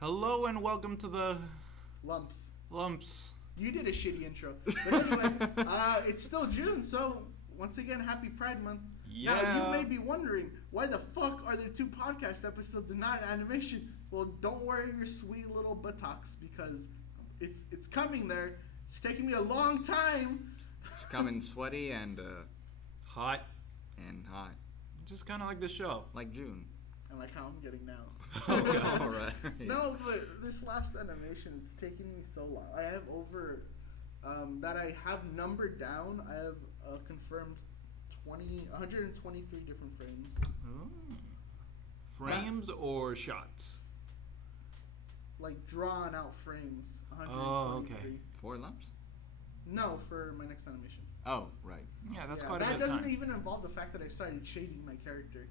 Hello and welcome to the Lumps. Lumps. You did a shitty intro. But anyway, it's still June, so once again, happy Pride Month. Yeah. Now, you may be wondering, why the fuck are there 2 podcast episodes and not animation? Well, don't worry your sweet little buttocks, because it's coming there. It's taking me a long time. It's coming sweaty and Hot. hot, Just kind of like the show. like June. I like how I'm getting now. All right. No, but this last animation, it's taking me so long. I have over, that I have numbered down, I have confirmed 123 different frames. Oh. Frames or shots? Like drawn out frames. 123. Oh, okay. 4 lumps? No, for my next animation. Oh, right. Yeah, that's Yeah, quite a that bit of doesn't time. even involve the fact that I started shading my character.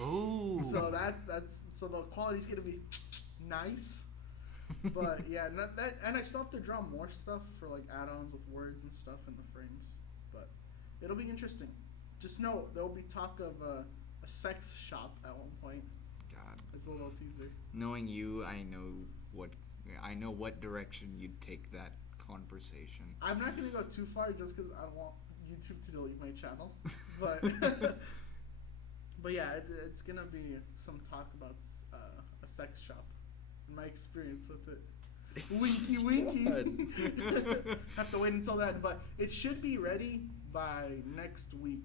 Oh. So so the quality's gonna be nice. But yeah, not that, and I still have to draw more stuff for like add-ons with words and stuff in the frames. But it'll be interesting. Just know there will be talk of a sex shop at one point. God. It's a little teaser. Knowing you, I know what direction you'd take that conversation. I'm not gonna go too far just because I don't want YouTube to delete my channel. But but yeah, it's gonna be some talk about a sex shop and my experience with it. Winky winky. Have to wait until then, but it should be ready by next week,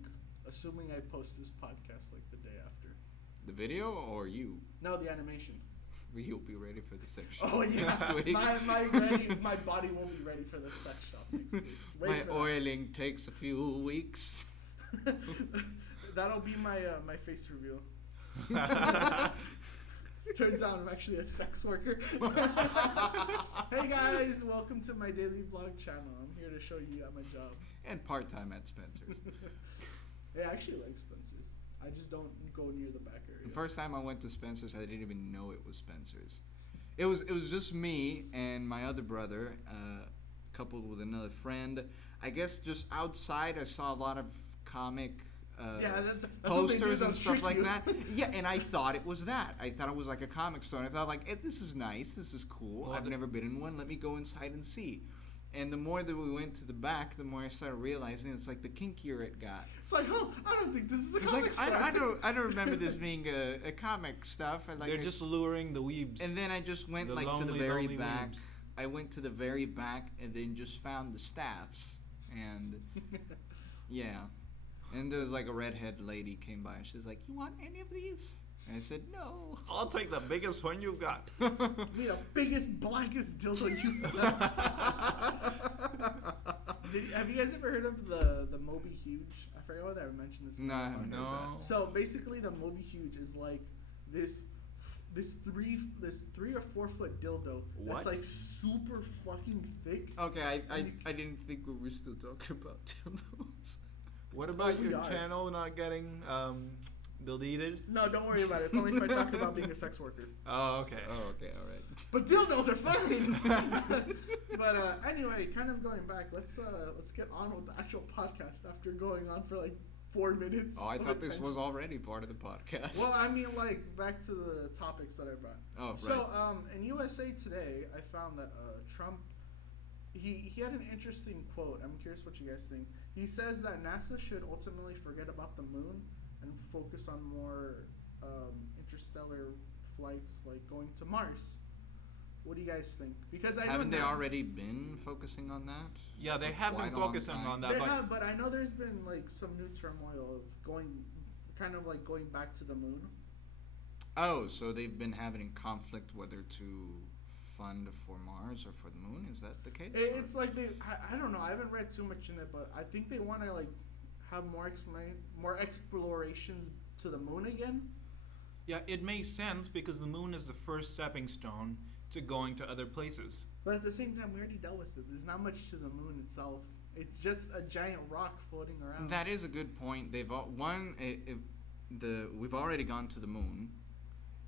assuming I post this podcast like the day after. The video or you? No, the animation. You'll be ready for the section. Oh yeah, next week. my body will be ready for the sex shop next week. Wait My for that. oiling takes a few weeks. That'll be my face reveal. Turns out I'm actually a sex worker. Hey guys, welcome to my daily vlog channel. I'm here to show you at my job. And part-time at Spencer's. Yeah, I actually like Spencer's. I just don't go near the back area. The first time I went to Spencer's, I didn't even know it was Spencer's. It was just me and my other brother, coupled with another friend. I guess just outside, I saw a lot of comic that's posters what and they stuff trick like you. that. Yeah, and I thought it was that. I thought it was like a comic store. And I thought like, this is nice. This is cool. Well, I've never been in one. Let me go inside and see. And the more that we went to the back, the more I started realizing it's like the kinkier it got. It's like, oh, I don't think this is a It's comic like store. I don't remember this being a comic stuff. And like They're just luring the weebs. and then I just went The like to the lonely, very lonely back. weebs. I went to the very back and then just found the staffs and yeah. And there was like a redhead lady came by and she was like, "You want any of these?" And I said, "No." I'll take the biggest one you've got. Me the biggest, blackest dildo you have you guys ever heard of the Moby Huge? I forgot whether I mentioned this. No, I haven't No. heard that. So basically, the Moby Huge is like this 3 or 4 foot dildo What? that's like super fucking thick. Okay, I didn't think we were still talking about dildos. What about we your are. channel not getting deleted? No, don't worry about it. It's only if I talk about being a sex worker. Oh, okay. Oh, okay, all right. But dildos are fine. But anyway, kind of going back, let's get on with the actual podcast after going on for like 4 minutes. Oh, I of thought this attention. was already part of the podcast. Well, I mean, like back to the topics that I brought. Oh, right. So, in USA Today, I found that Trump, he had an interesting quote. I'm curious what you guys think. He says that NASA should ultimately forget about the moon and focus on more interstellar flights, like going to Mars. What do you guys think? Because I Haven't know they now- already been focusing on that? Yeah, they For have quite been a long focusing time? on that, They but have, but I know there's been like some new turmoil of going back to the moon. Oh, so they've been having conflict whether to fund for Mars or for the moon? Is that the case? It's like I don't know. I haven't read too much in it, but I think they want to like have more explorations to the moon again. yeah, it makes sense because the moon is the first stepping stone to going to other places. But at the same time, we already dealt with it. There's not much to the moon itself. It's just a giant rock floating around. That is a good point. They've we've already gone to the moon,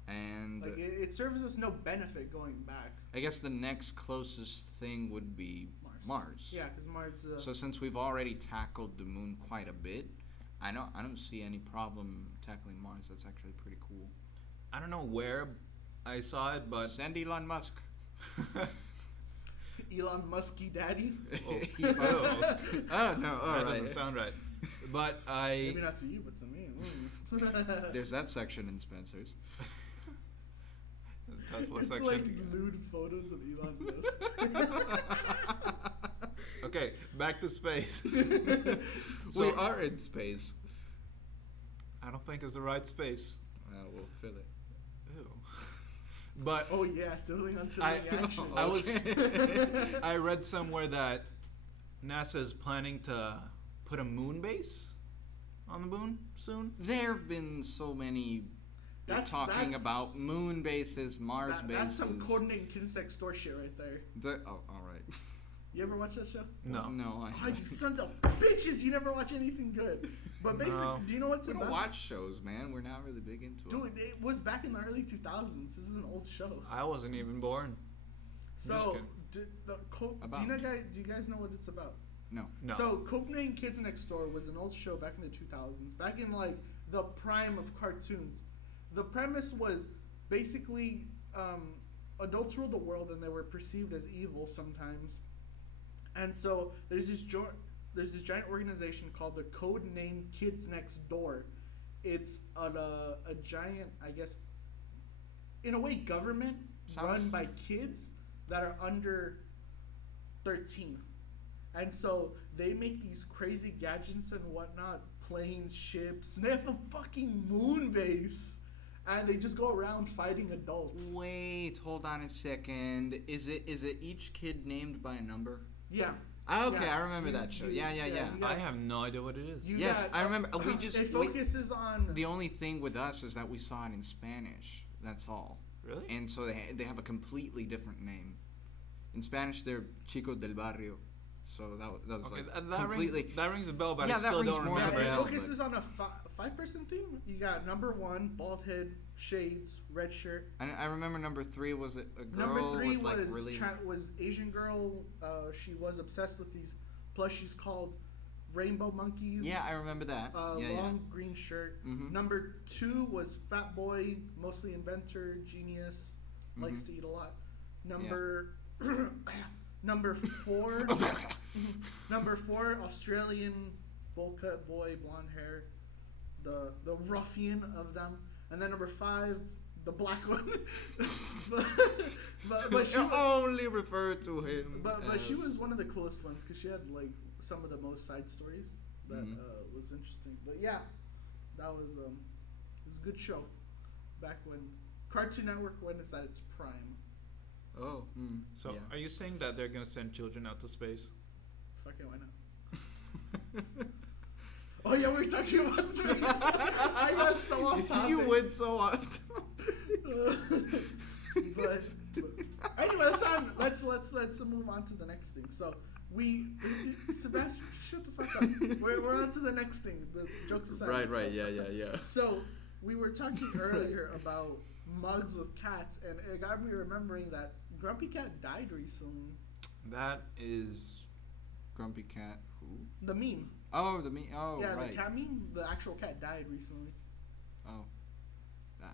and like it serves us no benefit going back. I guess the next closest thing would be Mars. Yeah, because Mars. So since we've already tackled the moon quite a bit, I don't see any problem tackling Mars. That's actually pretty cool. I don't know where I saw it, but Send Elon Musk. Elon Musky Daddy. Oh. Oh no! All that right. doesn't sound right. But I Maybe not to you, but to me. There's that section in Spencer's. Tesla It's section. like nude photos of Elon Musk. Okay, back to space. We are in space. I don't think it's the right space. We'll fill it. Ew. But Oh yeah, sibling on I, sibling action. I was I read somewhere that NASA is planning to put a moon base on the moon soon. There have been so many That's- talking that's- about moon bases, Mars bases. That's some coordinating kids next door shit right there. Oh, all right. You ever watch that show? No. No, I Oh, you sons of bitches! You never watch anything good. But basically, No. do you know what it's We don't about? watch shows, man. We're not really big into them. Dude, it was back in the early 2000s. This is an old show. I wasn't even born. Just So, kidding. do About? you guys know what it's about? No. No. So, Copenhagen Kids Next Door was an old show back in the 2000s, back in like the prime of cartoons. The premise was basically adults ruled the world and they were perceived as evil sometimes. And so there's this giant organization called the Code Name Kids Next Door. It's a giant, I guess, in a way, government run by kids that are under 13. And so they make these crazy gadgets and whatnot, planes, ships, and they have a fucking moon base. And they just go around fighting adults. Wait, hold on a second. Is it each kid named by a number? Yeah. Okay, Yeah. I remember that show. Yeah. you got- I have no idea what it is. you Yes, got, I remember. We just it focuses on the only thing with us is that we saw it in Spanish. That's all. Really? And so they have a completely different name. In Spanish, they're Chico del Barrio. So that was Okay, like that completely. rings a bell, but Yeah, I that still rings don't more of a remember. it bell. focuses on a five-person theme. You got number one, bald head, shades, red shirt. I remember number 3 was a girl Number three with like was really. was Asian girl. She was obsessed with these plushies called rainbow monkeys. Yeah, I remember that. Long green shirt. Mhm. Number 2 was fat boy, mostly inventor, genius, likes Mhm. to eat a lot. Number number 4 number 4 Australian bowl cut boy, blonde hair, the ruffian of them, and then number 5 the black one. but she You was, only refer to him. but she as- was one of the coolest ones because she had like some of the most side stories that Mhm. was interesting. But yeah, that was it was a good show back when Cartoon Network when it's at its prime. Oh. So, yeah. are you saying that they're gonna send children out to space? Fuck it, why not? Oh yeah, we were talking about space. I got so off topic. You went so off. but anyway, let's move on to the next thing. So we Sebastian, shut the fuck up. We're on to the next thing. The jokes aside. let's go. Yeah. So we were talking earlier about mugs with cats, and it got me remembering that Grumpy Cat died recently. That is. Grumpy Cat. Who? The meme. Oh, the me. Oh, yeah, right. the cat meme. The actual cat died recently. Oh.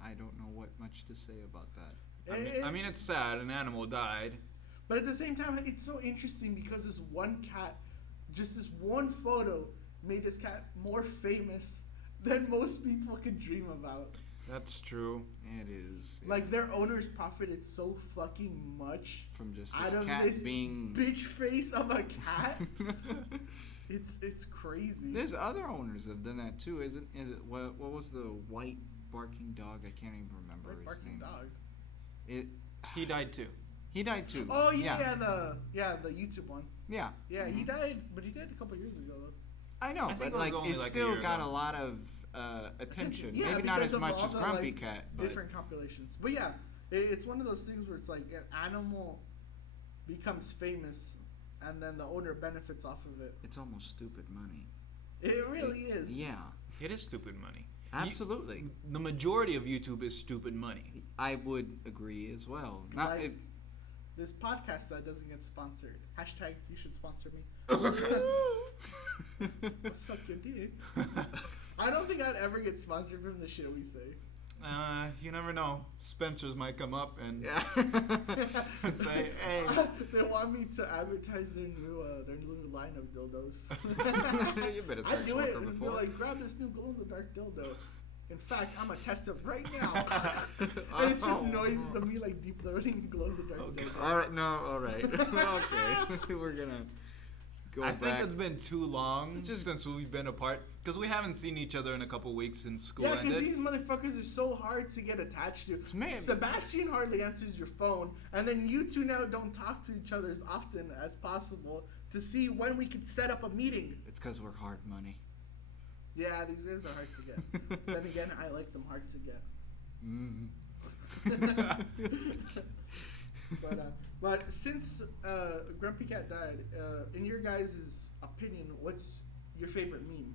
I don't know what much to say about that. I mean, it's sad. An animal died. But at the same time, it's so interesting because this one cat, just this one photo, made this cat more famous than most people could dream about. That's true. It is. Yeah. Like, their owners profited so fucking much From just out this of cat this being. bitch face of a cat. It's crazy. There's other owners that have done that too, isn't? Is it what was the white barking dog? I can't even remember White his barking name. dog. It. He died too. He died too. Oh yeah, the YouTube one. Yeah. Yeah, he Mhm. died, but he died a couple years ago though. I know, I think but it was like only it's like a still year got ago. a lot of attention. Yeah, Maybe not because as of much all as the, Grumpy like, Cat, but Different compilations, but yeah, it's one of those things where it's like an animal becomes famous, and then the owner benefits off of it. it's almost stupid money. It really is. Yeah, It is stupid money. absolutely. The majority of YouTube is stupid money. I would agree as well. Not Like, if, this podcast that doesn't get sponsored. Hashtag you should sponsor me. I'll suck your dick. I don't think I'd ever get sponsored from the shit we say. You never know. Spencer's might come up and Yeah. and say, "Hey." They want me to advertise their new line of dildos. You better I sex do worker it. And before. they're like, grab this new glow-in-the-dark dildo. In fact, I'm gonna test it right now. And it's just noises of me like deep throating glow-in-the-dark Okay. dildo. All right, no, all right. Okay, we're gonna go I back. think it's been too long It's just- since we've been apart because we haven't seen each other in a couple weeks since school Yeah, because ended. these motherfuckers are so hard to get attached to. It's me. Sebastian hardly answers your phone, and then you two now don't talk to each other as often as possible to see when we could set up a meeting. It's because we're hard money. Yeah, these guys are hard to get. Then again, I like them hard to get. But since Grumpy Cat died, in your guys' opinion, what's your favorite meme?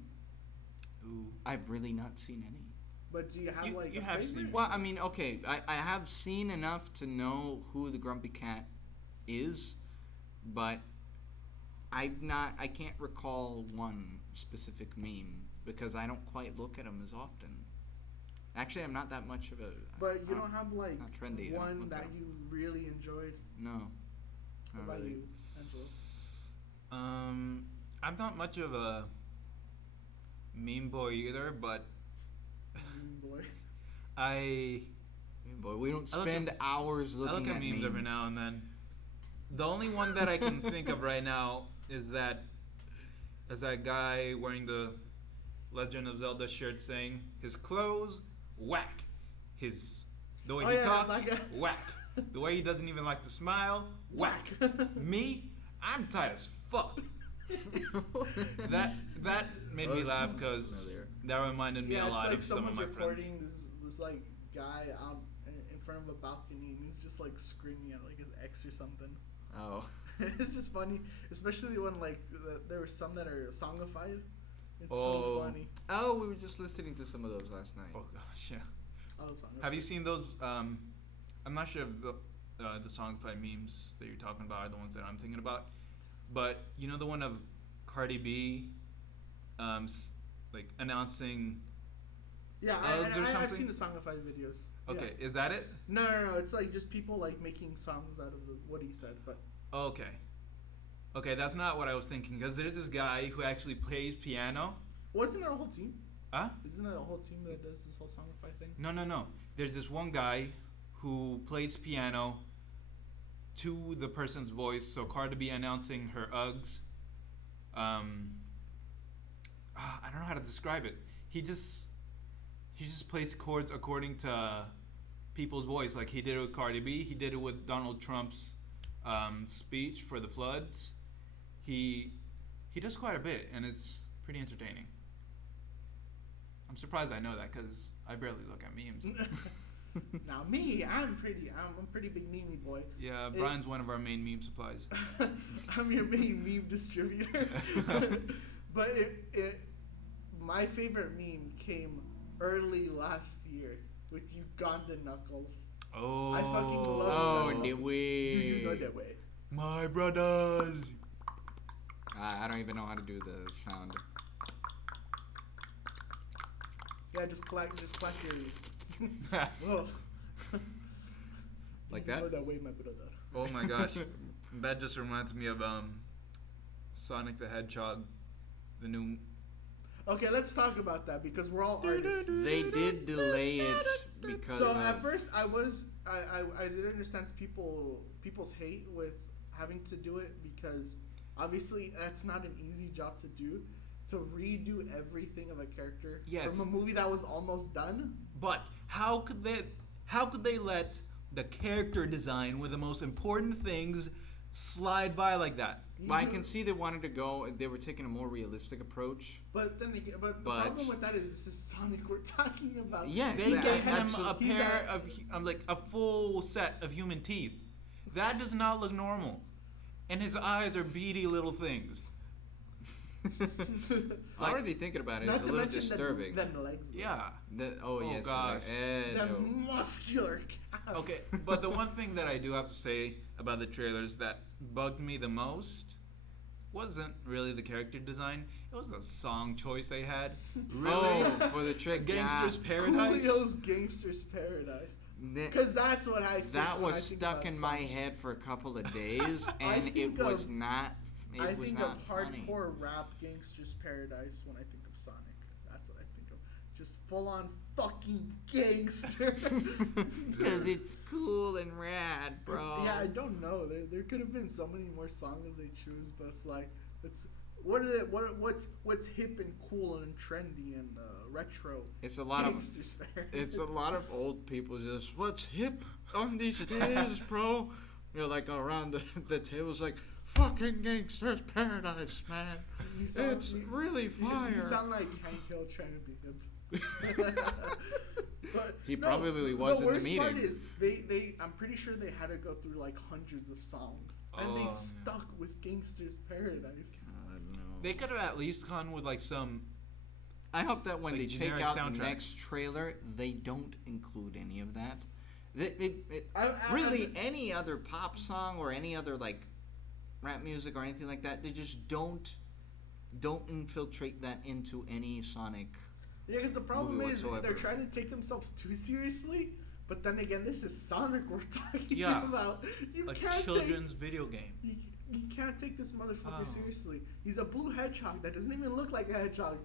Ooh. I've really not seen any. But do you have You- like you a have favorite? seen- Well, I mean, okay, I have seen enough to know who the Grumpy Cat is, but I can't recall one specific meme because I don't quite look at them as often. Actually, I'm not that much of a. But you I'm don't have like not trendy. I don't one look at that 'em. you really enjoyed. No. What Not about really. you, Angelo? I'm not much of a meme boy either, but Meme boy. I Boy, we don't I look spend at- hours looking I look at memes every now and then. The only one that I can think of right now is that guy wearing the Legend of Zelda shirt saying his clothes whack, the way Oh, he yeah, talks like a- whack, the way he doesn't even like to smile whack. Me, I'm tight as fuck. That made me That laugh sounds because familiar. that reminded me Yeah, a it's lot like of some of someone's my friends. recording this like guy out in front of a balcony and he's just like screaming at like his ex or something. Oh. It's just funny, especially when like there were some that are songified. It's so Oh. funny. Oh, we were just listening to some of those last night. Oh gosh, yeah. I love songified. Have you seen those? I'm not sure if the songify memes that you're talking about are the ones that I'm thinking about, but you know the one of Cardi B, like announcing. Yeah, Uggs or I've something? seen the songified videos. Okay, Yeah. is that it? No. It's like just people like making songs out of what he said, but Okay. Okay, that's not what I was thinking because there's this guy who actually plays piano. wasn't there a whole team? Huh? Isn't there a whole team that does this whole songify thing? No. There's this one guy who plays piano to the person's voice. So Cardi B announcing her Uggs. I don't know how to describe it. He just plays chords according to people's voice. Like he did it with Cardi B. He did it with Donald Trump's speech for the floods. He does quite a bit, and it's pretty entertaining. I'm surprised I know that because I barely look at memes. Now me, I'm a pretty big meme boy. Yeah, Brian's one of our main meme supplies. I'm your main meme distributor. But my favorite meme came early last year with Uganda Knuckles. Oh, I fucking love Oh, that. did we? Do you know that way? my brothers. I don't even know how to do the sound. Yeah, just clack your. Whoa. Like You know that? that way, my brother. Oh my gosh, that just reminds me of Sonic the Hedgehog, the new. Okay, let's talk about that because we're all artists. They did delay it because So of, at first I didn't understand people's hate with having to do it because obviously that's not an easy job to do, to redo everything of a character Yes. from a movie that was almost done. But how could they let the character design with the most important things slide by like that? But I can see they wanted to go. They were taking a more realistic approach. But then again, but the But- problem with that is this is Sonic we're talking about. Yeah, They exactly. gave him a Absolutely. He's pair a- of like a full set of human teeth. That does not look normal, and his eyes are beady little things. Already thinking about it, Not it's a to little mention disturbing. them legs. though. Yeah. Oh, Oh, yes. gosh. The No. muscular calves. Okay, but the one thing that I do have to say about the trailers that bugged me the most wasn't really the character design. It was the song choice they had. Really? Oh, for the trick. Gangster's yeah. Paradise. Coolio's Gangster's Paradise. That- Because that's what I think. That when I was think stuck about in my Sonic. head for a couple of days, I and it think was of- not. It I was think not of funny. hardcore rap Gangster's Paradise when I think of Sonic. That's what I think of. Just full on fucking gangster. Because it's cool and rad, bro. Yeah, I don't know. There could have been so many more songs they choose, but it's like what's hip and cool and trendy and retro. It's a lot Gangster's Paradise. It's a lot of old people just what's hip on these days, bro. You're like around the tables like fucking Gangster's Paradise, man. It's really fire. You sound like Hank Hill trying to be hip. But He probably was in the worst part meeting. is they I'm pretty sure they had to go through like hundreds of songs, and they Oh, stuck with Gangster's Paradise. God, no. They could have at least gone with like some. I hope that when Like they take generic out the soundtrack. next trailer, they don't include any of that. I- Really, any other pop song or any other like rap music or anything like that, they just don't infiltrate that into any Sonic. Yeah, because the problem movie is whatsoever. they're trying to take themselves too seriously. But then again, this is Sonic we're talking Yeah. about. You Like can't children's video game. you can't take this motherfucker Oh. seriously. He's a blue hedgehog that doesn't even look like a hedgehog.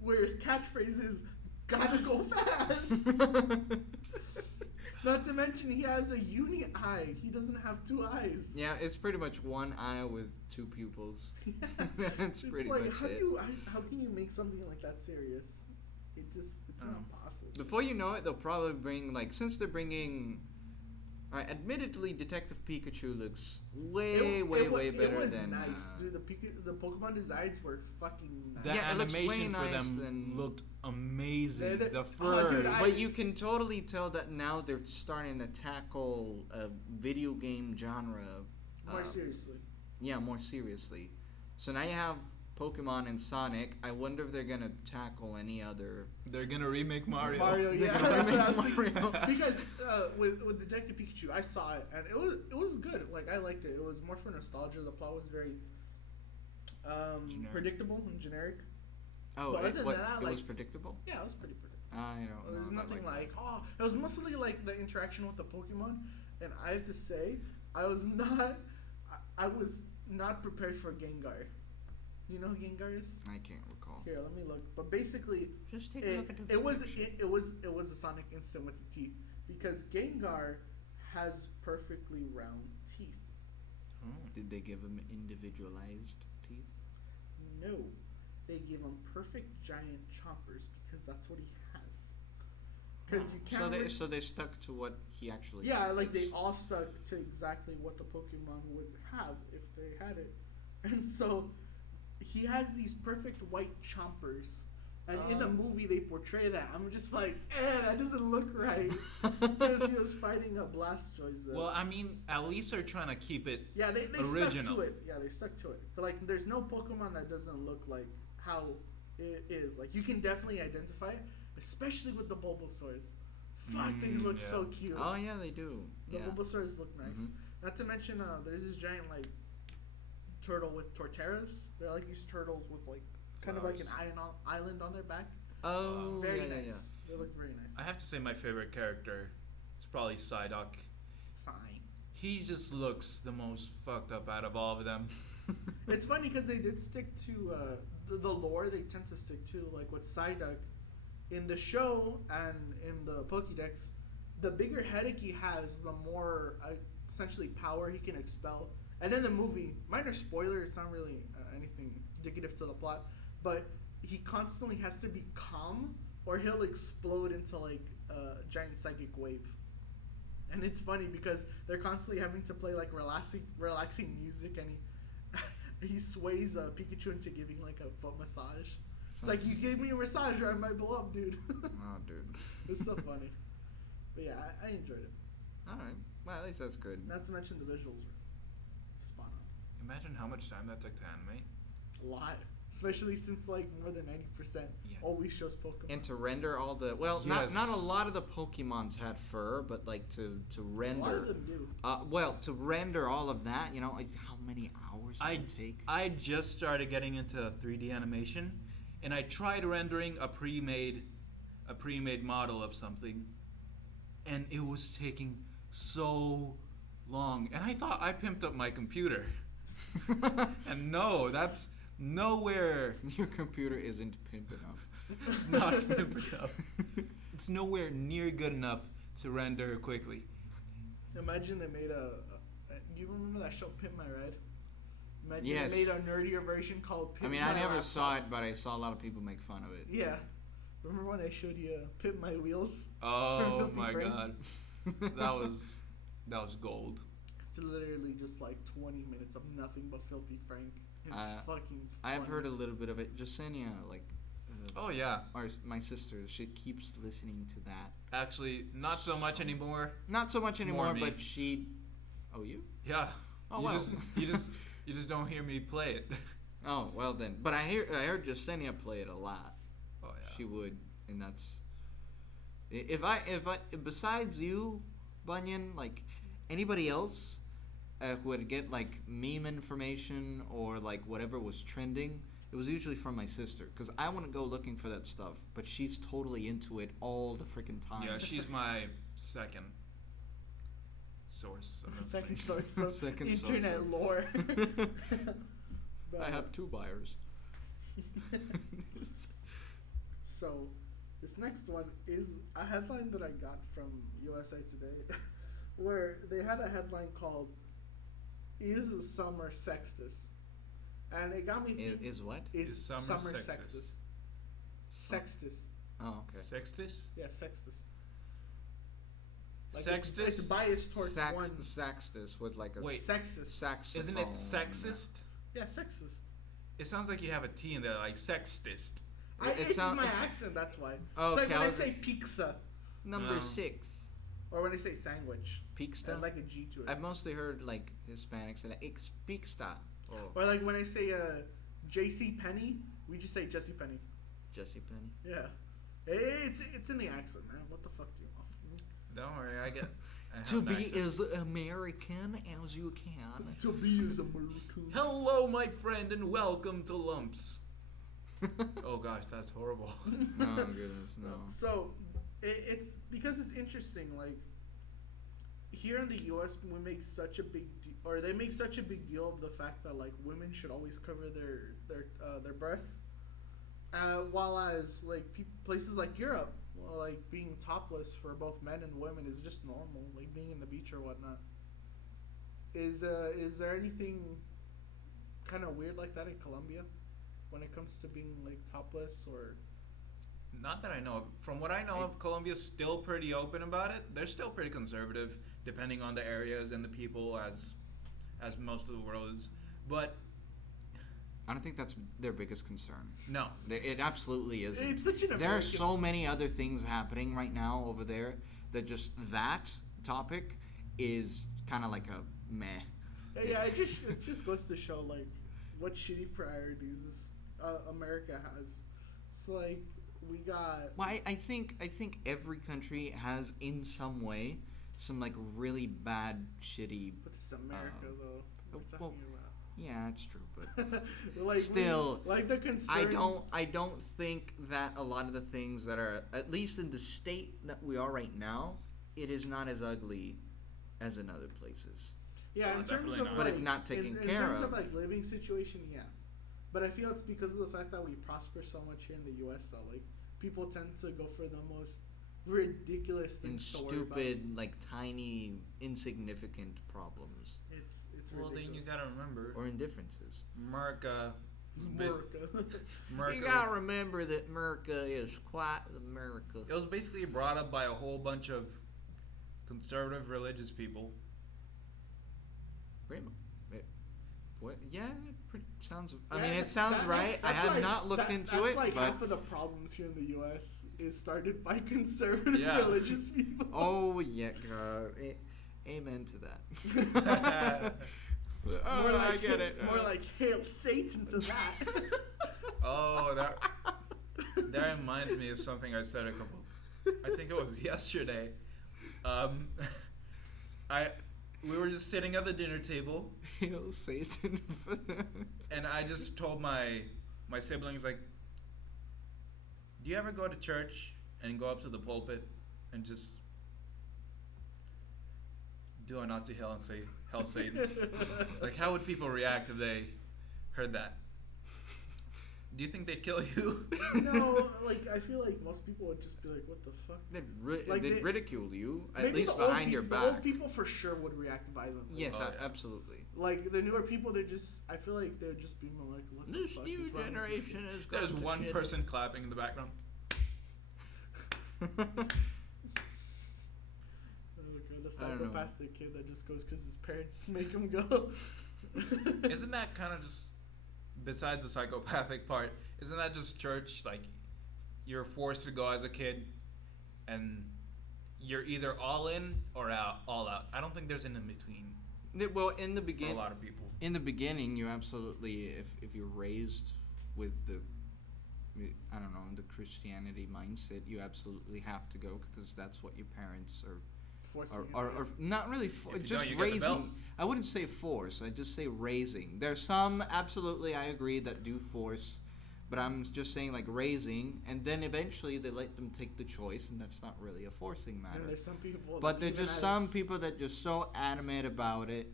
Where his catchphrase is "Gotta go fast." Not to mention he has a uni eye. He doesn't have two eyes. Yeah, it's pretty much one eye with two pupils. That's It's pretty like much how it. how can you make something like that serious? It's not possible. Before you know it, they'll probably bring like since they're bringing. Alright, admittedly, Detective Pikachu looks way better It was than. nice, dude. The Pokemon designs were fucking nice. The Yeah, it looks way animation for nice them than- looked amazing. They're- The oh, fur. dude, But you can totally tell that now they're starting to tackle a video game genre. More uh, seriously. Yeah, more seriously. So now you have Pokemon and Sonic. I wonder if they're gonna tackle any other. They're gonna remake Mario. Mario, yeah, They're gonna that's what I was remake thinking. Mario. Because with Detective Pikachu, I saw it and it was good. Like I liked it. It was more for nostalgia. The plot was very Generic. predictable and generic. Oh, But other it, than what, that, it like- was predictable. Yeah, it was pretty predictable. I don't know. There's about nothing like, that. oh, it was mostly like the interaction with the Pokemon, and I have to say, I was not prepared for Gengar. You know who Gengar is? I can't recall. Here, let me look. But basically, Just take a look at the it was picture. it was a Sonic instant with the teeth because Gengar has perfectly round teeth. Oh. Did they give him individualized teeth? No, they give him perfect giant chompers because that's what he has. Because you can't. So they stuck to what he actually. Yeah, like is. they all stuck to exactly what the Pokemon would have if they had it. And so he has these perfect white chompers. And in the movie they portray that. I'm just like, that doesn't look right. Because he was fighting a Blastoise. Well, I mean, at least they're trying to keep it. yeah, they stuck original. to it. Yeah, they stuck to it. But, like, there's no Pokemon that doesn't look like how it is. Like, you can definitely identify it, especially with the Bulbasaurs. Fuck, they look yeah. so cute. Oh yeah, they do. The Yeah. Bulbasaurs look nice. Mhm. Not to mention, there's this giant like turtle with Torterras. They're like these turtles with like kind of like an island on their back. Oh, Very yeah, nice. yeah, They look very nice. I have to say, my favorite character is probably Psyduck. Sign. He just looks the most fucked up out of all of them. It's funny because they did stick to the lore. They tend to stick to like with Psyduck in the show and in the Pokédex. The bigger headache he has, the more essentially power he can expel. And in the movie, minor spoiler, it's not really anything indicative to the plot, but he constantly has to be calm or he'll explode into like a giant psychic wave. And it's funny because they're constantly having to play like relaxing music, and he sways Pikachu into giving like a foot massage. It's like, you gave me a massage, I might blow up, dude. Oh, dude. It's so funny. But yeah, I enjoyed it. All right. Well, at least that's good. Not to mention the visuals were spot on. Imagine how much time that took to animate. A lot. especially since like more than 90% Yeah. always shows Pokemon. And to render all the not a lot of the Pokemons had fur, but like to a lot render of them do. to render all of that, like how many hours it would take? I just started getting into 3D animation, and I tried rendering a pre-made model of something, and it was taking so long. And I thought I pimped up my computer, and no, that's nowhere. Your computer isn't pimp enough. It's not pimp enough. It's nowhere near good enough to render quickly. Imagine they made you remember that show Pimp My Ride? Imagine Yes. they made a nerdier version called Pimp I mean, My I never Laptop. saw it, but I saw a lot of people make fun of it. Yeah. Remember when I showed you Pimp My Wheels? Oh Filthy my Frank? god, that was gold. It's literally just like 20 minutes of nothing but Filthy Frank. It's fucking I've funny. heard a little bit of it. Jasenia, Oh yeah, my sister, she keeps listening to that. actually, not so much anymore. Not so much It's more anymore, me. but she. Oh, you? Yeah. Oh, you wow. you just don't hear me play it. Oh, well then. But I heard Jasenia play it a lot. Oh yeah. She would, and that's. If I besides you, Bunyan, like anybody else who would get like meme information or like whatever was trending, it was usually from my sister, because I wouldn't go looking for that stuff, but she's totally into it all the freaking time. Yeah, she's my second source of Second information. source of Second source internet of- lore. But, I have 2 buyers. So, this next one is a headline that I got from USA Today, where they had a headline called "Is Summer Sexist?" And it got me thinking. Is what? Is Is summer summer sexist? Sexist. Oh, okay. Sextus? Yeah, sexist. Sextus? It's biased towards one. Saxtus with like a Wait. Sexist. saxophone. Isn't it sexist? Yeah, sexist. It sounds like you have a T in there, like sextist. It's sound- my accent, that's why. Oh, It's like okay, when I I was say just- pizza, Number No. 6. or when I say sandwich. Pizza? Add like a G to it. I've mostly heard like Hispanics say like pizza. Oh, Or like when I say J.C. Penney, we just say Jesse Penny. Jesse Penny. Yeah, it's in the accent, man. What the fuck do you want? Don't worry, I have To an be accent. as American as you can. To be as American. Hello, my friend, and welcome to Lumps. Oh gosh, that's horrible. Oh goodness, no. So it's because it's interesting. Like here in the U.S., we make such a big or they make such a big deal of the fact that like women should always cover their breasts, while as like places like Europe, well, like being topless for both men and women is just normal, like being in the beach or whatnot. Is there anything kind of weird like that in Colombia when it comes to being like topless or? Not that I know of. From what I know of, Colombia's still pretty open about it. They're still pretty conservative, depending on the areas and the people, as most of the world is. But I don't think that's their biggest concern. no, It absolutely isn't. It's such an There are American- so many other things happening right now over there that just that topic is kind of like a meh. Yeah, it just goes to show like what shitty priorities this, America has. It's like we got. Well, I think every country has in some way some like really bad, shitty. But this is America though. We're talking well, about. Yeah, it's true, but Like still, like the concerns. I don't think that a lot of the things that are, at least in the state that we are right now, it is not as ugly as in other places. Yeah, No, in terms definitely of not. But if like, not taken in care terms of. like living situation, yeah. But I feel it's because of the fact that we prosper so much here in the U.S. So like people tend to go for the most ridiculous And things to worry about. stupid, like tiny, insignificant problems It's well ridiculous. then you gotta remember, or indifferences. America. America. You gotta remember that America is quite America. It was basically brought up by a whole bunch of conservative religious people. Wait, what? Yeah, it sounds. I Yeah, mean, it that- sounds that- right. I that's have like- not looked into that's it, like but half of the problems here in the U.S. is started by conservative Yeah. religious people. oh yeah, God, amen to that. More oh, like, I get it. More like hail Satan to that. Oh, that reminds me of something I said I think it was yesterday. Um, we were just sitting at the dinner table, Hail Satan. and I just told my siblings, like, do you ever go to church and go up to the pulpit and just do a Nazi hell and say "Hell Satan"? Like, how would people react if they heard that? Do you think they'd kill you? No, like I feel like most people would just be like, "What the fuck?" They'd ridicule you, at Maybe least the old behind your The old back. people for sure would react violently. Yes, Oh, yeah. absolutely. Like the newer people, I feel like they'd just be more like, "What the This fuck new is wrong with this generation kid?" is going There's to one shit. person clapping in the background. Oh, God, the I don't know. psychopathic kid that just goes because his parents make him go. Isn't that kind of just, besides the psychopathic part, isn't that just church? Like, you're forced to go as a kid, and you're either all in or all out. I don't think there's an in between Well, in the for a beginning, lot of people. in the beginning, you absolutely, if you're raised with the, I don't know, the Christianity mindset, you absolutely have to go because that's what your parents Forcing are not really If you just don't, you get the belt. raising. I wouldn't say force. I just say raising. There's some absolutely I agree that do force, but I'm just saying like raising, and then eventually they let them take the choice, and that's not really a forcing matter. And there's some people. But that there's even just as- some people that just so animate about it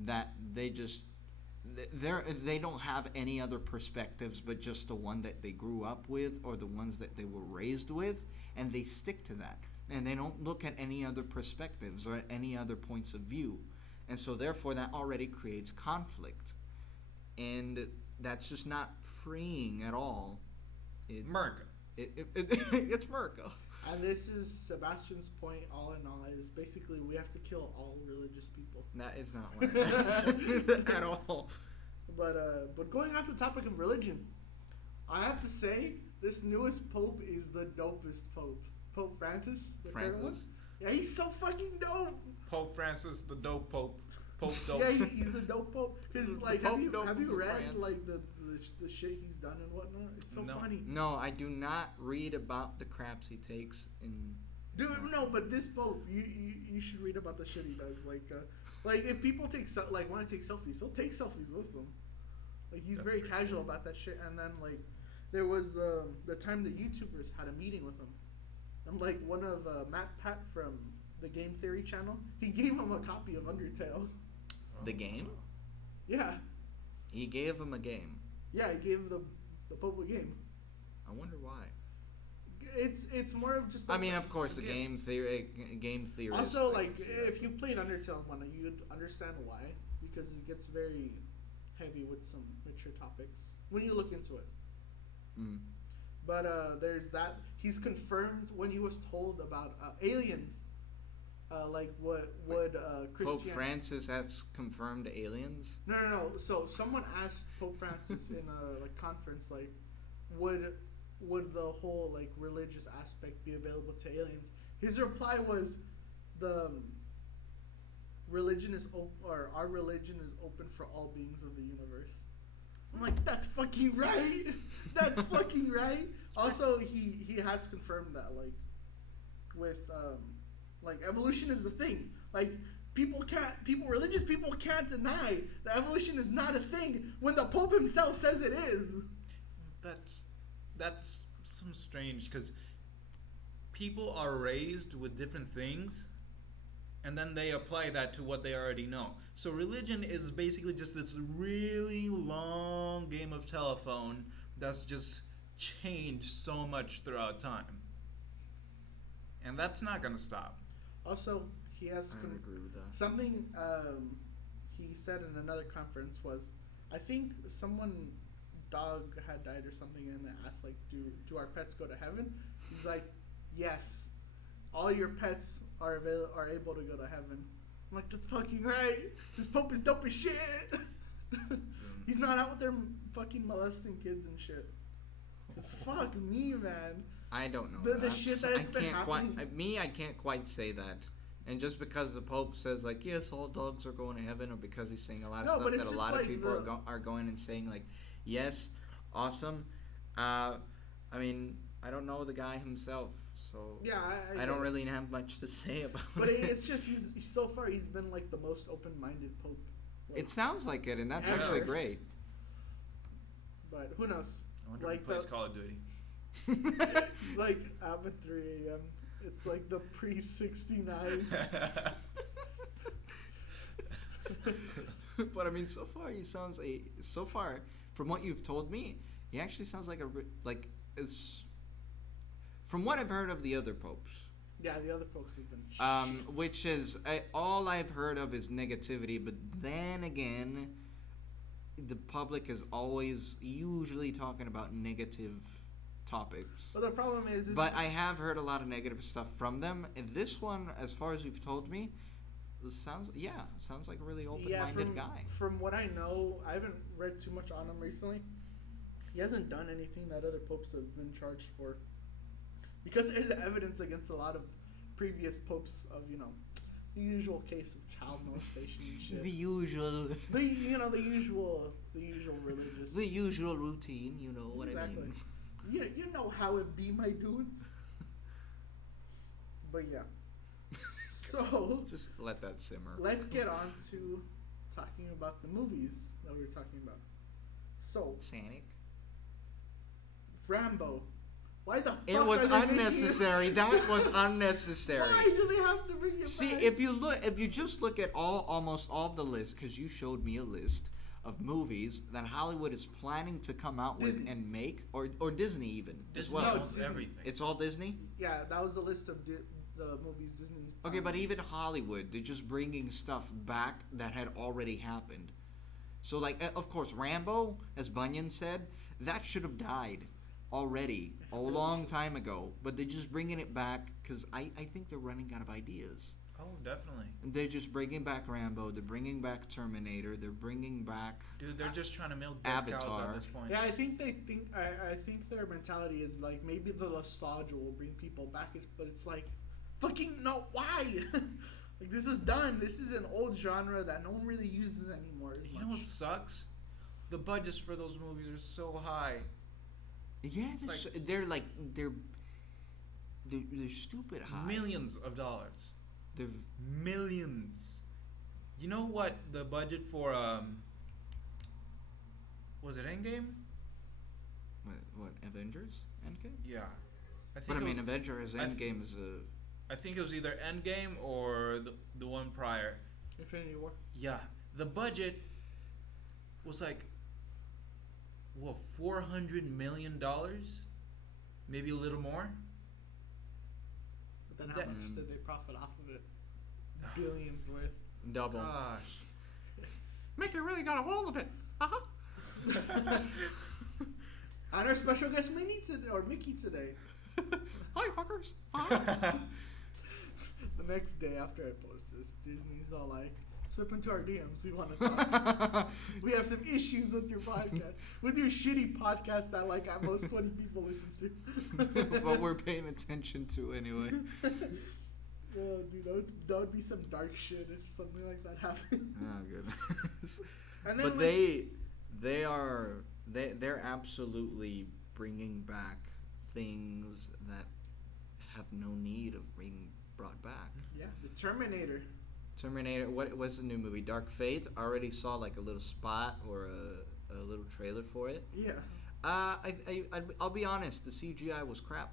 that they just they don't have any other perspectives but just the one that they grew up with or the ones that they were raised with, and they stick to that, and they don't look at any other perspectives or at any other points of view, and so therefore that already creates conflict, and that's just not freeing at all. America. It's Merca. And this is Sebastian's point. All in all, is basically we have to kill all religious people. That is not what I meant at all. But going off the topic of religion, I have to say this newest pope is the dopest pope. Pope Francis, the current one. Francis. Yeah, he's so fucking dope. Pope Francis, the dope pope. Pope dope. Yeah, he's the dope pope. Because The like, Pope have dope you of read France. like the shit he's done and whatnot? It's so No. funny. No, I do not read about the craps he takes in. Dude, no, but this pope, you should read about the shit he does. Like if people want to take selfies, he'll take selfies with them. Like he's very casual about that shit. And then like there was the time the YouTubers had a meeting with him, and like one of Matt Pat from the Game Theory channel, he gave him a copy of Undertale. The game? Yeah, He gave him a game. yeah, he gave the Pope a game. I wonder why. It's more of just. I like- mean, of course, the Yes. game theorist. Also, I like can see that. if you played Undertale and whatnot, you'd understand why, because it gets very heavy with some mature topics when you look into it. Mm. But there's that. He's confirmed when he was told about aliens, like what would Pope Christian. Francis has confirmed aliens. No. So someone asked Pope Francis in a like conference, like, would the whole like religious aspect be available to aliens? His reply was, the religion is or our religion is open for all beings of the universe. I'm like, that's fucking right. That's fucking right. Also, he has confirmed that like with like evolution is the thing. Like religious people can't deny that evolution is not a thing when the Pope himself says it is. That's some strange, because people are raised with different things, and then they apply that to what they already know. So religion is basically just this really long game of telephone that's just changed so much throughout time, and that's not gonna stop. Also, he has I agree with that. something he said in another conference was, I think someone dog had died or something, and they asked like, do our pets go to heaven? He's like, yes, all your pets are able to go to heaven. I'm like, that's fucking right. This Pope is dope as shit. He's not out there fucking molesting kids and shit. Cause fuck me, man. I don't know. The shit that it's been happening. I can't quite say that. And just because the Pope says like, yes, all dogs are going to heaven, or because he's saying a lot of No, but stuff it's that a just lot like of people the- are going and saying like, yes, awesome, I mean, I don't know the guy himself, so Yeah, I don't really have much to say about But it. it's just he's so far he's been like the most open-minded pope. Like, It sounds like it, and that's Ever. actually great. but who knows? I wonder Like if he plays the- Call of Duty. It's like up at 3 a.m. It's like the pre-69. But I mean, so far from what you've told me, he actually sounds like it's from what I've heard of the other popes. Yeah, the other popes have been. shit. Which is all I've heard of is negativity. But then again, the public is always usually talking about negative topics. But the problem is But I have heard a lot of negative stuff from them. And this one, as far as you've told me, sounds like a really open-minded guy. From what I know, I haven't read too much on him recently. He hasn't done anything that other popes have been charged for. Because there's evidence against a lot of previous popes of, the usual case of child molestation and shit. The usual. The usual religious. The usual routine, you know what I mean. You know how it be, my dudes. But yeah. So Just let that simmer. let's get on to talking about the movies that we were talking about. So Sanic. Rambo. Why the fuck It was are they making unnecessary. That was unnecessary. Why do they have to bring it See, back? if you just look at almost all of the list, because you showed me a list of movies that Hollywood is planning to come out with Disney. and make, or Disney even as Disney well. No, owns Disney. everything. It's all Disney. Yeah, that was the list of the movies Disney. Okay, but even Hollywood, they're just bringing stuff back that had already happened. So, like, of course, Rambo, as Bunyan said, that should have died already a long time ago. But they're just bringing it back because I think they're running out of ideas. Oh, definitely. They're just bringing back Rambo. They're bringing back Terminator. They're bringing back. Dude, they're just trying to milk dead cows Avatar. at this point. Yeah, I think I think their mentality is like maybe the nostalgia will bring people back, but it's like, fucking no, why? Like this is done. This is an old genre that no one really uses anymore. As You know what much. sucks? The budgets for those movies are so high. Yeah, It's they're stupid high. Millions of dollars. They're Millions. You know what the budget for was it Endgame? what Avengers Endgame? Yeah. But I mean, it was, Avengers I th- Endgame is a. I think it was either Endgame or the one prior. Infinity War. Yeah. The budget was like what, $400 million? Maybe a little more? But then how That- much did they profit off of it? Billions worth. Double. Gosh. Mickey really got a hold of it. Uh-huh. And our special guest Mickey today. Hi, fuckers. Uh-huh. The next day after I post this, Disney's all like, slip into our DMs. We want to talk. We have some issues with your podcast, with your shitty podcast that like at most 20 people listen to. But we're paying attention to anyway. Oh, dude, that would be some dark shit if something like that happened. Oh, good. And then But they're absolutely bringing back things that have no need of being brought back. Yeah, the Terminator. Terminator. What was the new movie? Dark Fate. I already saw like a little spot or a little trailer for it. Yeah. I'll be honest. The CGI was crap.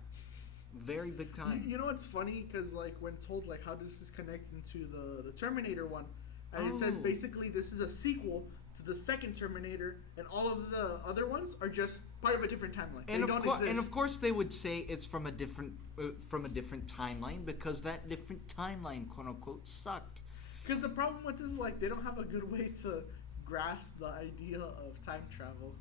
Very big time. You know what's funny? Because like when told like how does this connect into the Terminator one, and it says Oh. basically this is a sequel to the second Terminator, and all of the other ones are just part of a different timeline. And they don't exist. and of course they would say it's from a different timeline because that different timeline, quote unquote, sucked. Because the problem with this is like they don't have a good way to grasp the idea of time travel.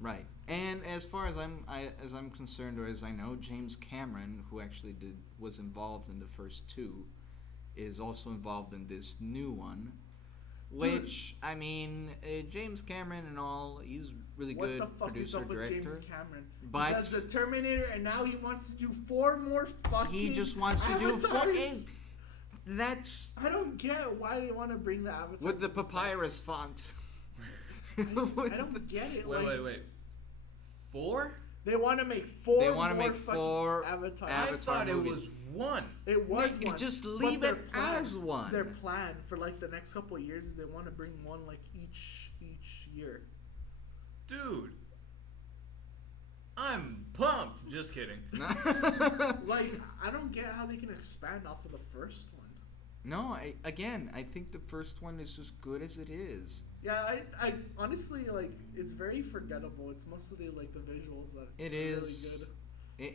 Right. And as far as I'm concerned, or as I know, James Cameron, who actually was involved in the first two, is also involved in this new one. Which, I mean, James Cameron and all, he's really What good the fuck is producer, up with director. James Cameron? But he does the Terminator, and now he wants to do 4 more fucking. he just wants to do Avatars. That's I don't get why they want to bring the Avatar with the movies back. papyrus font. I don't get it. Wait, like, wait. 4? They want to make four. They want to more make fucking 4 Avatar. I Avatar thought it movies. was one. It was Yeah, one. just but leave their it plan- as one. Their plan for like the next couple of years is they want to bring one like each year. Dude. I'm pumped. Just kidding. Like I don't get how they can expand off of the first one. No, I think the first one is as good as it is. Yeah, I honestly like it's very forgettable. It's mostly like the visuals that It are is. really good.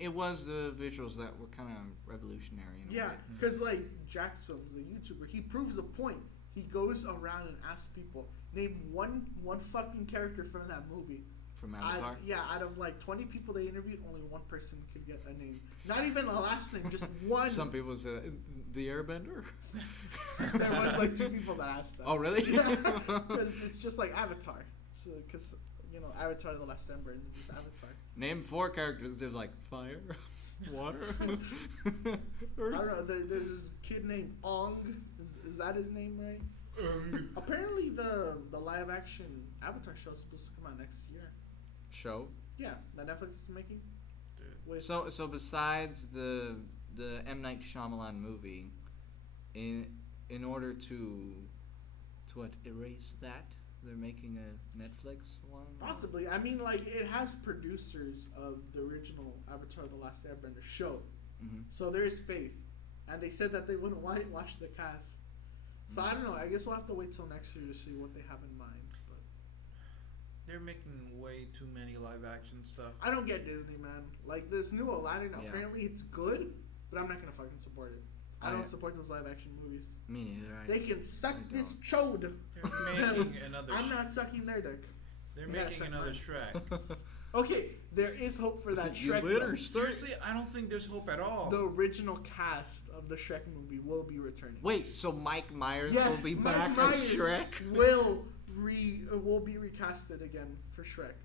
It was the visuals that were kind of revolutionary in a Yeah, way. because like Jack's Films, the YouTuber, he proves a point. He goes around and asks people name one fucking character from that movie. From Avatar. Out of like 20 people they interviewed, only one person could get a name. Not even the last name, just one. Some people said the Airbender. There was like 2 people that asked that. Oh really? Because it's just like Avatar. So because Avatar: The Last Emperor and just Avatar. Name 4 characters. They're like fire, water, I don't know. There's this kid named Ong. Is that his name, right? Apparently, the live action Avatar show is supposed to come out next year. show. Yeah, that Netflix is making. Dude. With So besides the M Night Shyamalan movie, in order to what, erase that, they're making a Netflix one. possibly, I mean, like it has producers of the original Avatar: The Last Airbender show, Mm-hmm. so there is faith, and they said that they wouldn't watch the cast. So I don't know. I guess we'll have to wait till next year to see what they have in mind. But They're making way too many live action stuff. I don't get Disney, man. Like this new Aladdin, Yeah. apparently it's good, but I'm not gonna fucking support it. I don't support those live action movies. Me neither. They can suck I this don't. chode. They're making another. I'm not sucking their dick. They're You gotta making suck another mine. Shrek. Okay, there is hope for that You Shrek. better film. Seriously, I don't think there's hope at all. The original cast of the Shrek movie will be returning. Wait, so Mike Myers Yes, will be Mike back Myers as Shrek? will be recasted again for Shrek.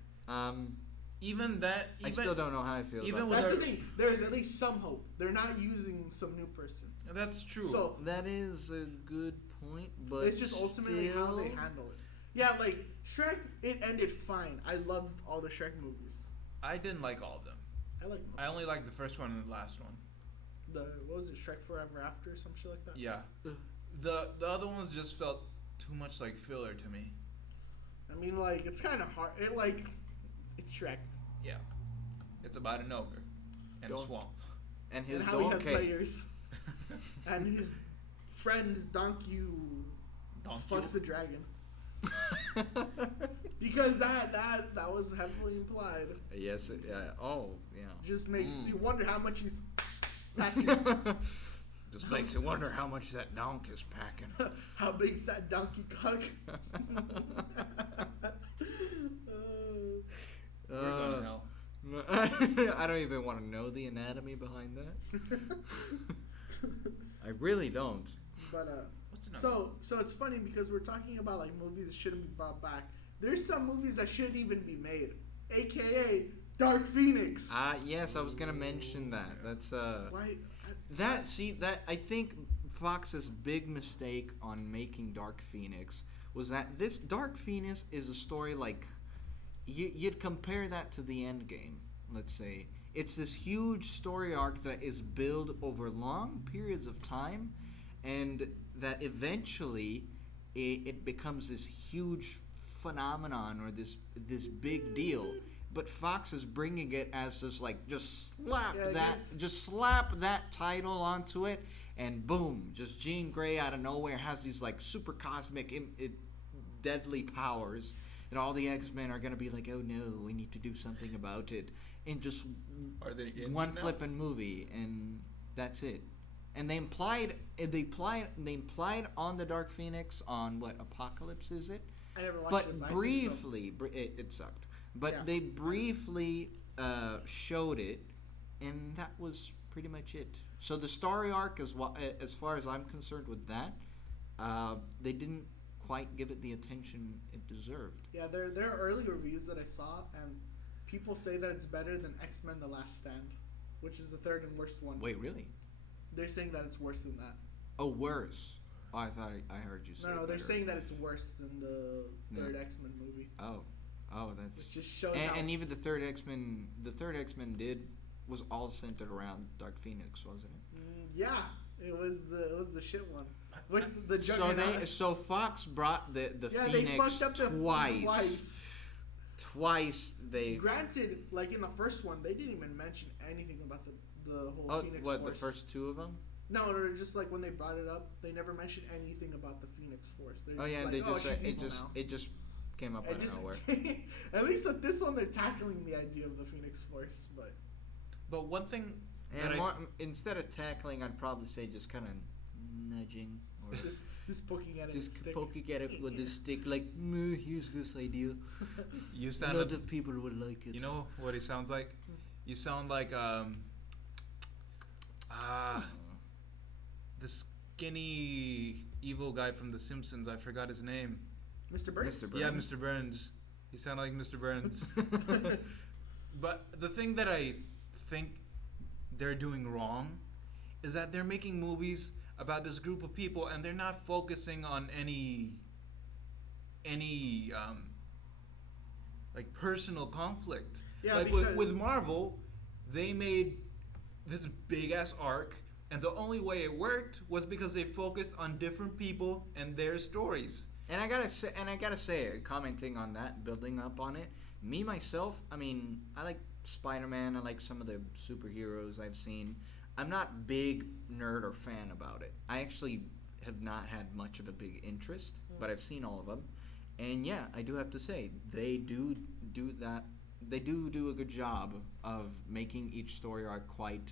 Even that. I still don't know how I feel even about with that. That's the our- thing. There's at least some hope. They're not using some new person. That's true. So That is a good point, but it's just ultimately how they still- handle it. Yeah, like Shrek, it ended fine. I loved all the Shrek movies. I didn't like all of them. I like most. I only liked the first one and the last one. What was it, Shrek Forever After, or some shit like that? Yeah. Ugh. The other ones just felt too much like filler to me. I mean, like it's kind of hard. It's Shrek, Yeah. It's about an ogre and a Don't- swamp. And his and how he has donkey. layers, and his friend Donkey fucks a dragon. Because that was heavily implied. Yes. Oh, yeah. Just makes Mm. you wonder how much he's packing. Just makes you wonder how much that donk is packing. How big's that donkey cock? We're going to hell. I don't even want to know the anatomy behind that. I really don't. But What's another? so it's funny because we're talking about like movies that shouldn't be brought back. There's some movies that shouldn't even be made, aka Dark Phoenix. Yes, I was gonna mention that. That's Why? that I think Fox's big mistake on making Dark Phoenix was that this Dark Phoenix is a story like you'd compare that to the end game. Let's say it's this huge story arc that is built over long periods of time, and that eventually it becomes this huge phenomenon or this big deal. But Fox is bringing it as just slap that title onto it, and boom, just Jean Grey out of nowhere has these like super cosmic, deadly powers, and all the X-Men are gonna be like, oh no, we need to do something about it, in just Are they in one now? flippin' movie, and that's it. And they implied on the Dark Phoenix on what Apocalypse is it? I never watched But it. But I think so. briefly, it sucked. But Yeah. they briefly showed it, and that was pretty much it. So the story arc, as far as I'm concerned with that, they didn't quite give it the attention it deserved. Yeah, there are early reviews that I saw, and people say that it's better than X-Men: The Last Stand, which is the third and worst one. Wait, really? They're saying that it's worse than that. Oh, worse. Oh, I thought I heard you say. No, they're better. saying that it's worse than the third Yeah. X-Men movie. Oh, Oh, Which that's just shows how. and even the third X-Men was all centered around Dark Phoenix, wasn't it? Yeah, it was the shit one with the So Juggernaut. so Fox brought the Yeah, Phoenix they fucked up twice. Twice they. Granted, like in the first one, they didn't even mention anything about the whole Phoenix what Force. the first two of them? No, just like when they brought it up, they never mentioned anything about the Phoenix Force. They're Oh yeah, like, they just she's evil now. it just came up out of nowhere. At least with this one, they're tackling the idea of the Phoenix Force, but But one thing that And I, more, instead of tackling, I'd probably say just kind of nudging or just poking at it with a just stick. poking at it with a stick, like, here's this idea. you A sound lot of people would like it. you know what he sounds like? You sound like the skinny evil guy from The Simpsons. I forgot his name. Mr. Burns. Mr. Yeah, Burns. Mr. Burns. You sound like Mr. Burns. But the thing that I think they're doing wrong is that they're making movies about this group of people and they're not focusing on any like personal conflict. Yeah, like because with Marvel, they made this big ass arc and the only way it worked was because they focused on different people and their stories. And I gotta say, commenting on that, building up on it, me myself, I mean, I like Spider-Man. I like some of the superheroes I've seen. I'm not big nerd or fan about it. I actually have not had much of a big interest, but I've seen all of them. And yeah, I do have to say they do that. They do a good job of making each story arc quite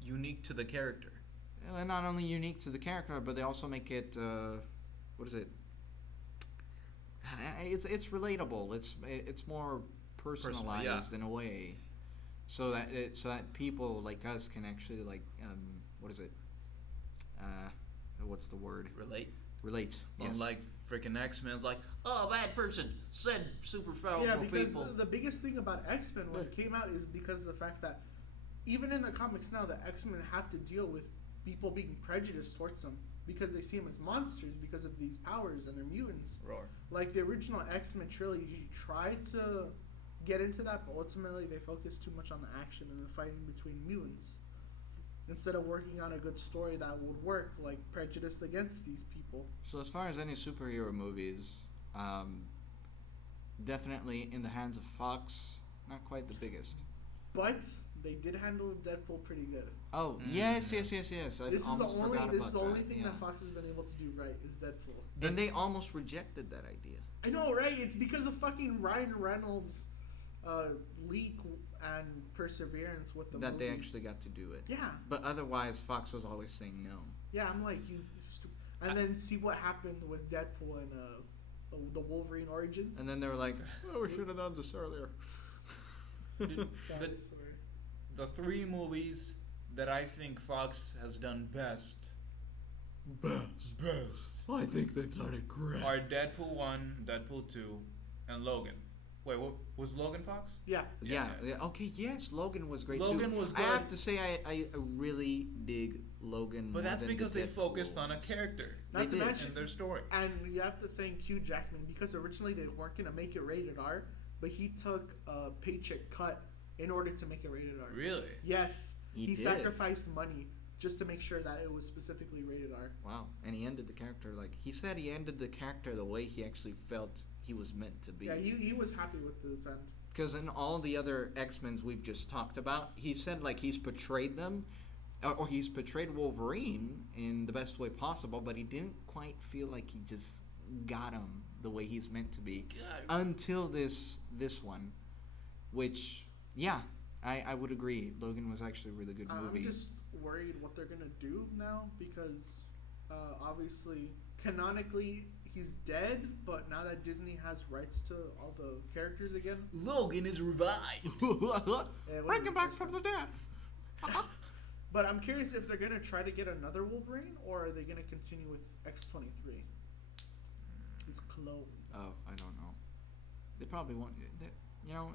Unique to the character. not only unique to the character, but they also make it what is it? It's relatable. It's more personalized in a way, so that people like us can actually like what is it? What's the word? Relate. Yes. Unlike freaking X-Men's like, oh, bad person said super powerful yeah, because people. the biggest thing about X-Men when it came out is because of the fact that even in the comics now, the X-Men have to deal with people being prejudiced towards them because they see them as monsters because of these powers and they're mutants. Roar. Like the original X-Men trilogy tried to get into that, but ultimately they focused too much on the action and the fighting between mutants instead of working on a good story that would work, like prejudice against these people. So as far as any superhero movies, definitely in the hands of Fox, not quite the biggest. But they did handle Deadpool pretty good. Oh, yes. I This almost forgot is the about only that, thing yeah. that Fox has been able to do right is Deadpool. And they almost rejected that idea. I know, right? It's because of fucking Ryan Reynolds' leak and perseverance with the That movie. they actually got to do it. Yeah, But otherwise, Fox was always saying no. yeah. I'm like you, and then see what happened with Deadpool and the Wolverine origins. And then they were like, oh, we should have done this earlier. Dinosaur. The three movies that I think Fox has done best I think they've done it great. are Deadpool 1, Deadpool 2, and Logan. Wait, what was Logan Fox? Yeah, Yeah. Okay. Yes, Logan was great Logan too. was I good. have to say, I really dig Logan. But more that's than because the they focused Deadpool on a ones. character not They to did. mention, and their story. and you have to thank Hugh Jackman because originally they weren't gonna make it rated R, but he took a paycheck cut in order to make it rated R. Really? Yes, He he did. sacrificed money just to make sure that it was specifically rated R. Wow. And he ended the character like he said. He ended the character the way he actually felt he was meant to be. Yeah, he was happy with the end. Because in all the other X-Men's we've just talked about, he said like he's portrayed them, or he's portrayed Wolverine in the best way possible, but he didn't quite feel like he just got him the way he's meant to be until this one, which yeah, I would agree. Logan was actually a really good movie. I'm just worried what they're gonna do now because obviously canonically he's dead, but now that Disney has rights to all the characters again, Logan is revived. Bring him back from the dead. But I'm curious if they're gonna try to get another Wolverine or are they gonna continue with X-23? His clone. Oh, I don't know. They probably won't.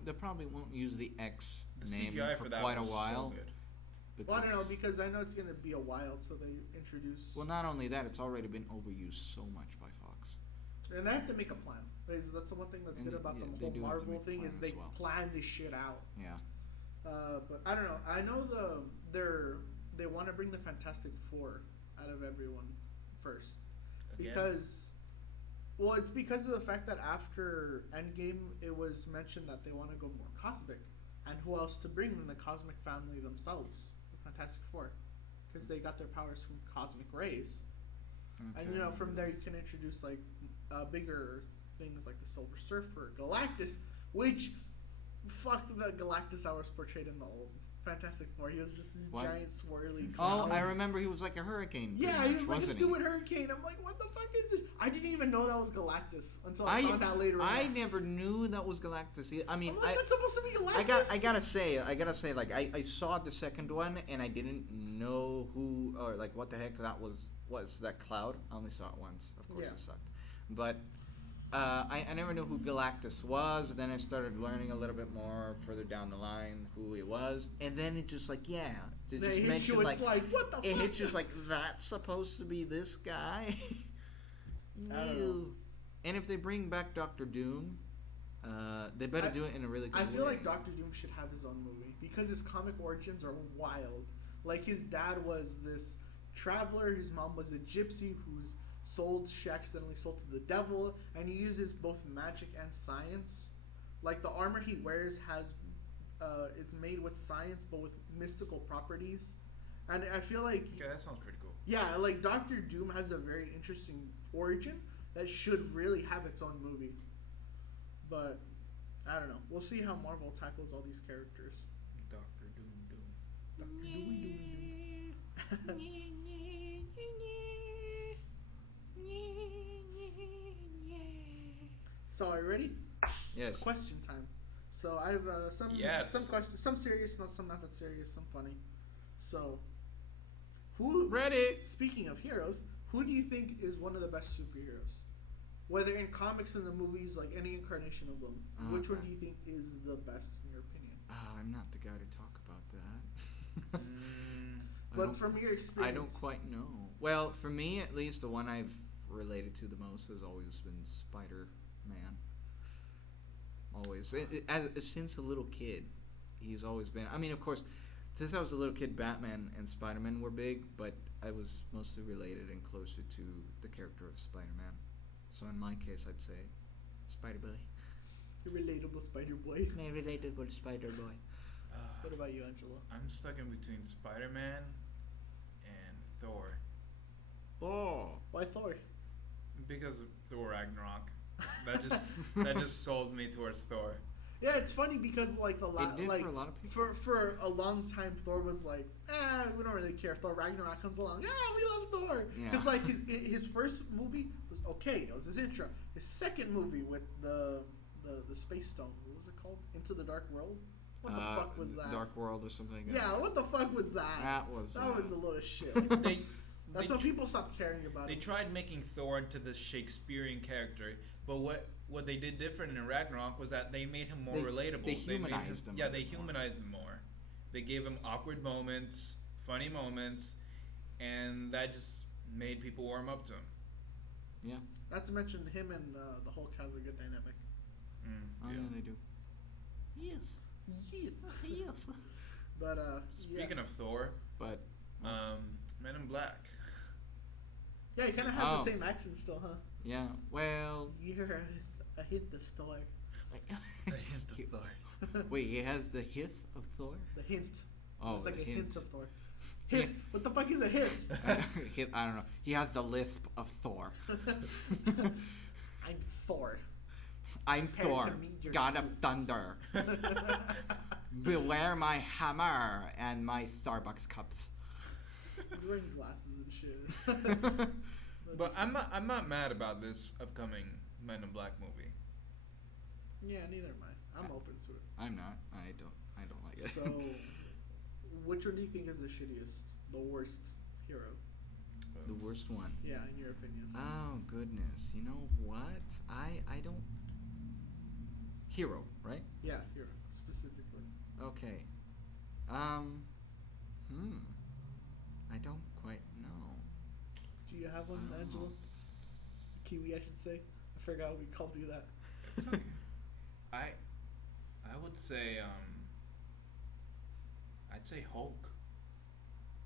They probably won't use the X The name CGI for that quite a was while. So good. Well, I don't know because I know it's gonna be a while, so they introduce. Well, not only that, it's already been overused so much by Fox. And they have to make a plan. That's the one thing that's And good about yeah, the they whole do have to Marvel make a thing plan is as they well. plan this shit out. Yeah. But I don't know. I know they want to bring the Fantastic Four out of everyone first Again? because, well, it's because of the fact that after Endgame, it was mentioned that they want to go more cosmic, and who else to bring than the cosmic family themselves, the Fantastic Four, because they got their powers from cosmic rays, and Okay, from there you can introduce like bigger things like the Silver Surfer, Galactus, which fuck the Galactus I was portrayed in the old Fantastic Four. He was just this What? giant swirly Oh, cloud. I remember he was like a hurricane. Yeah, pretty he much, was like a wasn't he? stupid hurricane. I'm like, what the fuck is this? I didn't even know that was Galactus until I I found out later I on. never knew that was Galactus. I mean, I'm like, that's supposed to be I Galactus. I gotta say, like, I saw the second one and I didn't know who or like what the heck that was that cloud. I only saw it once. Of course, Yeah. it sucked. But I never knew who Galactus was. Then I started learning a little bit more further down the line who he was, and then it just like they They just hit mentioned you, like it's like, what the it fuck? hits you like that's supposed to be this guy. I don't know. No. And if they bring back Doctor Doom, they better do it in a really good I way. feel like Doctor Doom should have his own movie because his comic origins are wild. Like his dad was this traveler, his mom was a gypsy she accidentally sold to the devil, and he uses both magic and science. Like the armor he wears it's made with science but with mystical properties, and I feel like Okay, that sounds pretty cool. yeah, like Doctor Doom has a very interesting origin that should really have its own movie. But I don't know. We'll see how Marvel tackles all these characters. Doctor Doom Doom. Doctor Doomy Doomy. So are you ready? Yes. It's question time. So I have Yes. some questions, some serious, some not that serious, some funny. So, who? Ready? Speaking of heroes, who do you think is one of the best superheroes? Whether in comics and the movies, like any incarnation of them, which one Okay. do you think is the best in your opinion? I'm not the guy to talk about that. I But don't- from your experience, I don't quite know. Well, for me, at least, the one I've related to the most has always been Spider-Man. Always, since a little kid, he's always been. I mean, of course, since I was a little kid, Batman and Spider-Man were big, but I was mostly related and closer to the character of Spider-Man. So in my case, I'd say Spider-Boy. You're relatable Spider Boy. My relatable Spider-Boy. What about you, Angelo? I'm stuck in between Spider-Man and Thor Oh. Why Thor? because of Thor Ragnarok. That just sold me towards Thor. Yeah, it's funny because like It did like for a lot of people. for a long time, Thor was like, we don't really care. Thor Ragnarok comes along, we love Thor. Yeah. Because like his first movie was okay. It was his intro. His second movie with the space stone, what was it called? Into the Dark World. What the fuck was that? Dark World or something like that. Yeah, what the fuck was that? That was a load of shit. They That's they when tr- people stopped caring about They it. tried making Thor into this Shakespearean character, but what they did different in Ragnarok was that they made him more relatable. they made humanized him a Yeah, bit they more. humanized him more. They gave him awkward moments, funny moments, and that just made people warm up to him. Yeah. Not to mention him and the Hulk have a good dynamic. Oh yeah, they do. Yes. Yes. Yes. But Speaking of Thor, But Men in Black. yeah, he kind of has Oh. the same accent still, huh? yeah, well. You're a hint of Thor. The hint of Thor. Wait, he has the hith of Thor. The hint. Oh, it's like the a hint hint. of Thor. Yeah. Hint. What the fuck is a hint? I don't know. He has the lisp of Thor. I'm Thor. I'm Compared Thor, to me, you're god you. of thunder. Beware my hammer and my Starbucks cups. He's wearing glasses and shit. But I'm not mad about this upcoming Men in Black movie. Yeah, neither am I. I'm open to it. I'm not. I don't like it. So, which one do you think is the shittiest, the worst hero? The worst one. Yeah, in your opinion. Oh goodness. You know what? I don't. Hero, right? Yeah, hero specifically. Okay. I don't quite know. Do you have one, Oh. Angela? Kiwi, I should say. I forgot we called you that. It's okay. I would say I'd say Hulk.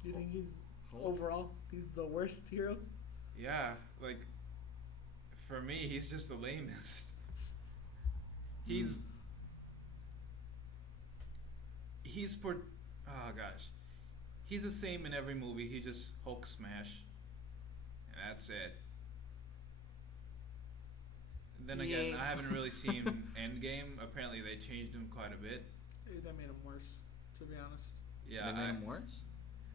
Do you think he's Hulk? overall he's the worst hero? Yeah, like for me, he's just the lamest. He's Mm. he's for oh gosh, he's the same in every movie. He just Hulk smash, and that's it. Then again, Yeah. I haven't really seen Endgame. Apparently, they changed him quite a bit. That made him worse, to be honest. Yeah, They made him worse?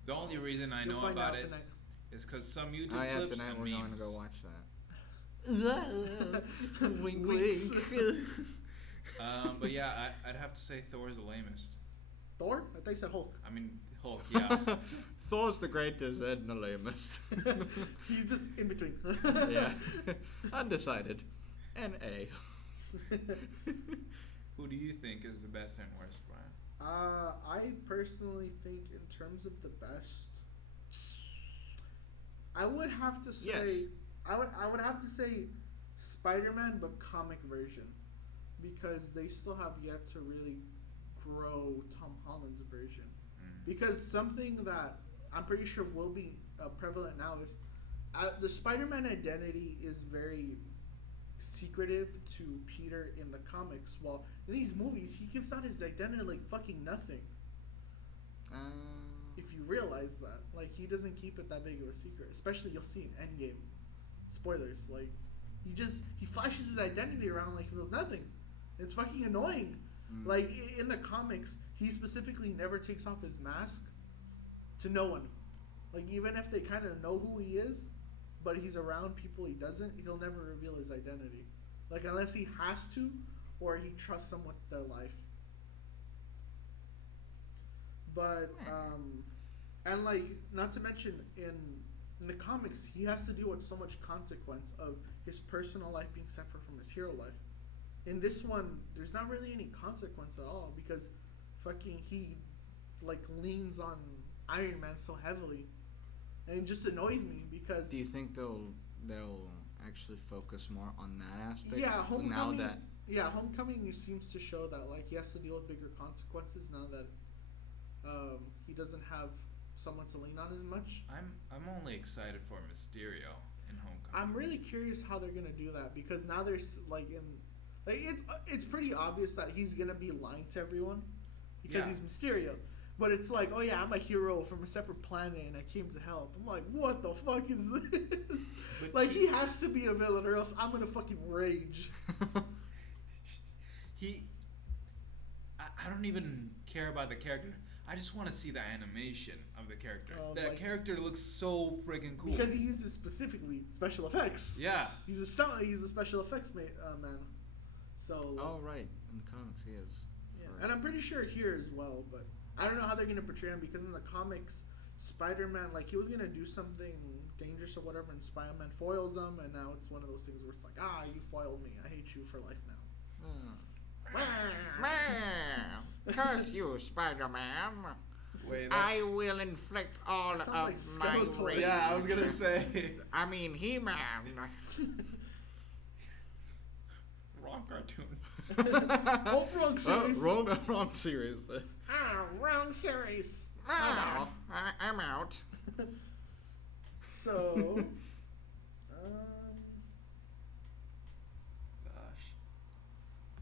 the only reason I You'll know find about out it tonight. is because some YouTube Oh yeah, clips tonight and we're memes. going to go watch that. Wink, wink. But yeah, I'd have to say Thor's the lamest. Thor? I thought you said Hulk. I mean, Hulk, yeah. Thor's the greatest and the lamest. He's just in between. Yeah. Undecided. And A. Who do you think is the best and worst, Brian? I personally think in terms of the best, I would have to say Yes. I would have to say Spider-Man but comic version, because they still have yet to really grow Tom Holland's version. Because something that I'm pretty sure will be prevalent now is the Spider-Man identity is very secretive to Peter in the comics, while in these movies he gives out his identity like fucking nothing. If you realize that, like, he doesn't keep it that big of a secret. Especially you'll see in Endgame. Spoilers, like he flashes his identity around like it was nothing. It's fucking annoying. Like in the comics, he specifically never takes off his mask to no one. Like even if they kind of know who he is, but he's around people he doesn't, he'll never reveal his identity. Like unless he has to, or he trusts them with their life. But and like not to mention in the comics, he has to deal with so much consequence of his personal life being separate from his hero life. In this one, there's not really any consequence at all because fucking he like leans on Iron Man so heavily, and it just annoys me because Do you think they'll actually focus more on that aspect? yeah, Homecoming. Now that Homecoming seems to show that like he has to deal with bigger consequences now that he doesn't have someone to lean on as much. I'm only excited for Mysterio in Homecoming. I'm really curious how they're gonna do that because now there's it's pretty obvious that he's gonna be lying to everyone because Yeah. he's Mysterio. But it's like, oh yeah, I'm a hero from a separate planet and I came to help. I'm like, what the fuck is this? But Like he has to be a villain or else I'm gonna fucking rage. I don't even care about the character. I just want to see the animation of the character. That Like- character looks so friggin' cool. Because he uses specifically special effects. yeah. He's a special effects man. So Oh right, in the comics he is. yeah. Right. And I'm pretty sure here as well, but I don't know how they're gonna portray him because in the comics, Spider-Man like he was gonna do something dangerous or whatever, and Spider-Man foils him, and now it's one of those things where it's like, you foiled me, I hate you for life now. Curse you, Spider-Man. Wait, I will inflict all That of sounds like my Skeletor. rage. yeah, I was gonna say. I mean, He-Man. Wrong cartoon. Oh, wrong series. Wrong series. Wrong series. Oh, I'm out. So, Gosh.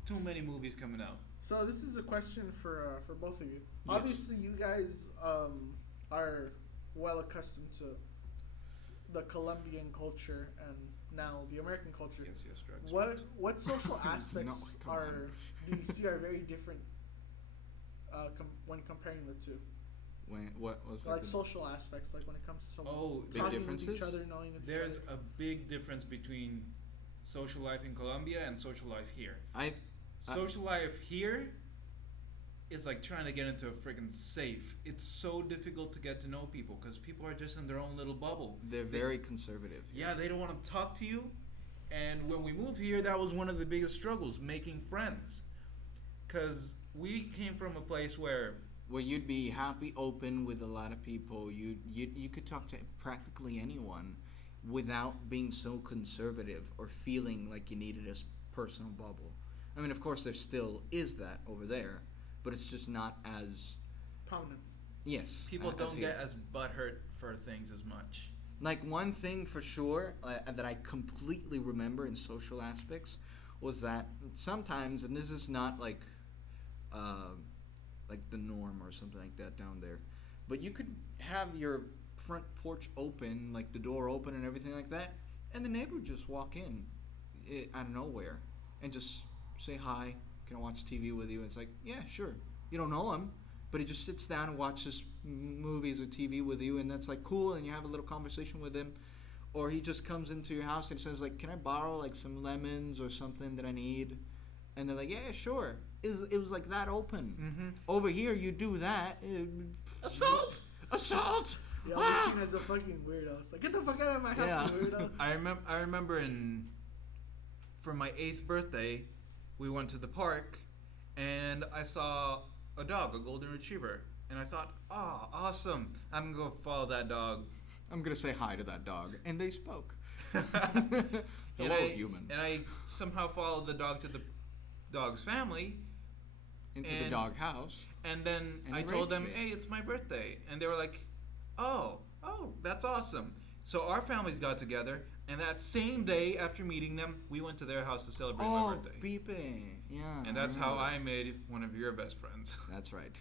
Too many movies coming out. so this is a question for both of you. Yes. Obviously, you guys are well accustomed to the Colombian culture and now the American culture. Yes, drugs. What social aspects No, come on. do you see are very different when comparing the two? What was Like the- social aspects, like when it comes to someone Oh, big talking with differences? each other, knowing with There's each other. a big difference between social life in Colombia and social life here. I Social life here is like trying to get into a freaking safe. It's so difficult to get to know people because people are just in their own little bubble. they're very conservative. Yeah, they don't want to talk to you. And when we moved here, that was one of the biggest struggles, making friends. Because we came from a place where, Where you'd be happy, open with a lot of people. You could talk to practically anyone, without being so conservative or feeling like you needed a personal bubble. I mean, of course, there still is that over there, but it's just not as Prominence. yes. People as don't here. get as butthurt for things as much. Like one thing for sure that I completely remember in social aspects was that sometimes, and this is not like the norm or something like that down there, but you could have your front porch open, like the door open and everything like that, and the neighbor would just walk in out of nowhere and just say hi. Can I watch TV with you? And it's like, yeah, sure. You don't know him, but he just sits down and watches movies or TV with you, and that's like cool, and you have a little conversation with him. Or he just comes into your house and says like, can I borrow like some lemons or something that I need? And they're like, yeah, sure. It was like that open. Mm-hmm. Over here, you do that. Assault! Assault! Yeah, I was seen as a fucking weirdo. It's like, get the fuck out of my house, Yeah. you weirdo. I remember for my 8th birthday, we went to the park, and I saw a dog, a golden retriever, and I thought, oh, awesome! I'm gonna go follow that dog. I'm gonna say hi to that dog, and they spoke. And Hello, I, human. And I somehow followed the dog to the dog's family, Into the and- dog house. and then And I he told raped them, me. hey, it's my birthday, and they were like, oh, that's awesome. So our families got together, and that same day after meeting them, we went to their house to celebrate my Oh, birthday. Beeping. Yeah. And that's how remember. I made one of your best friends. That's right.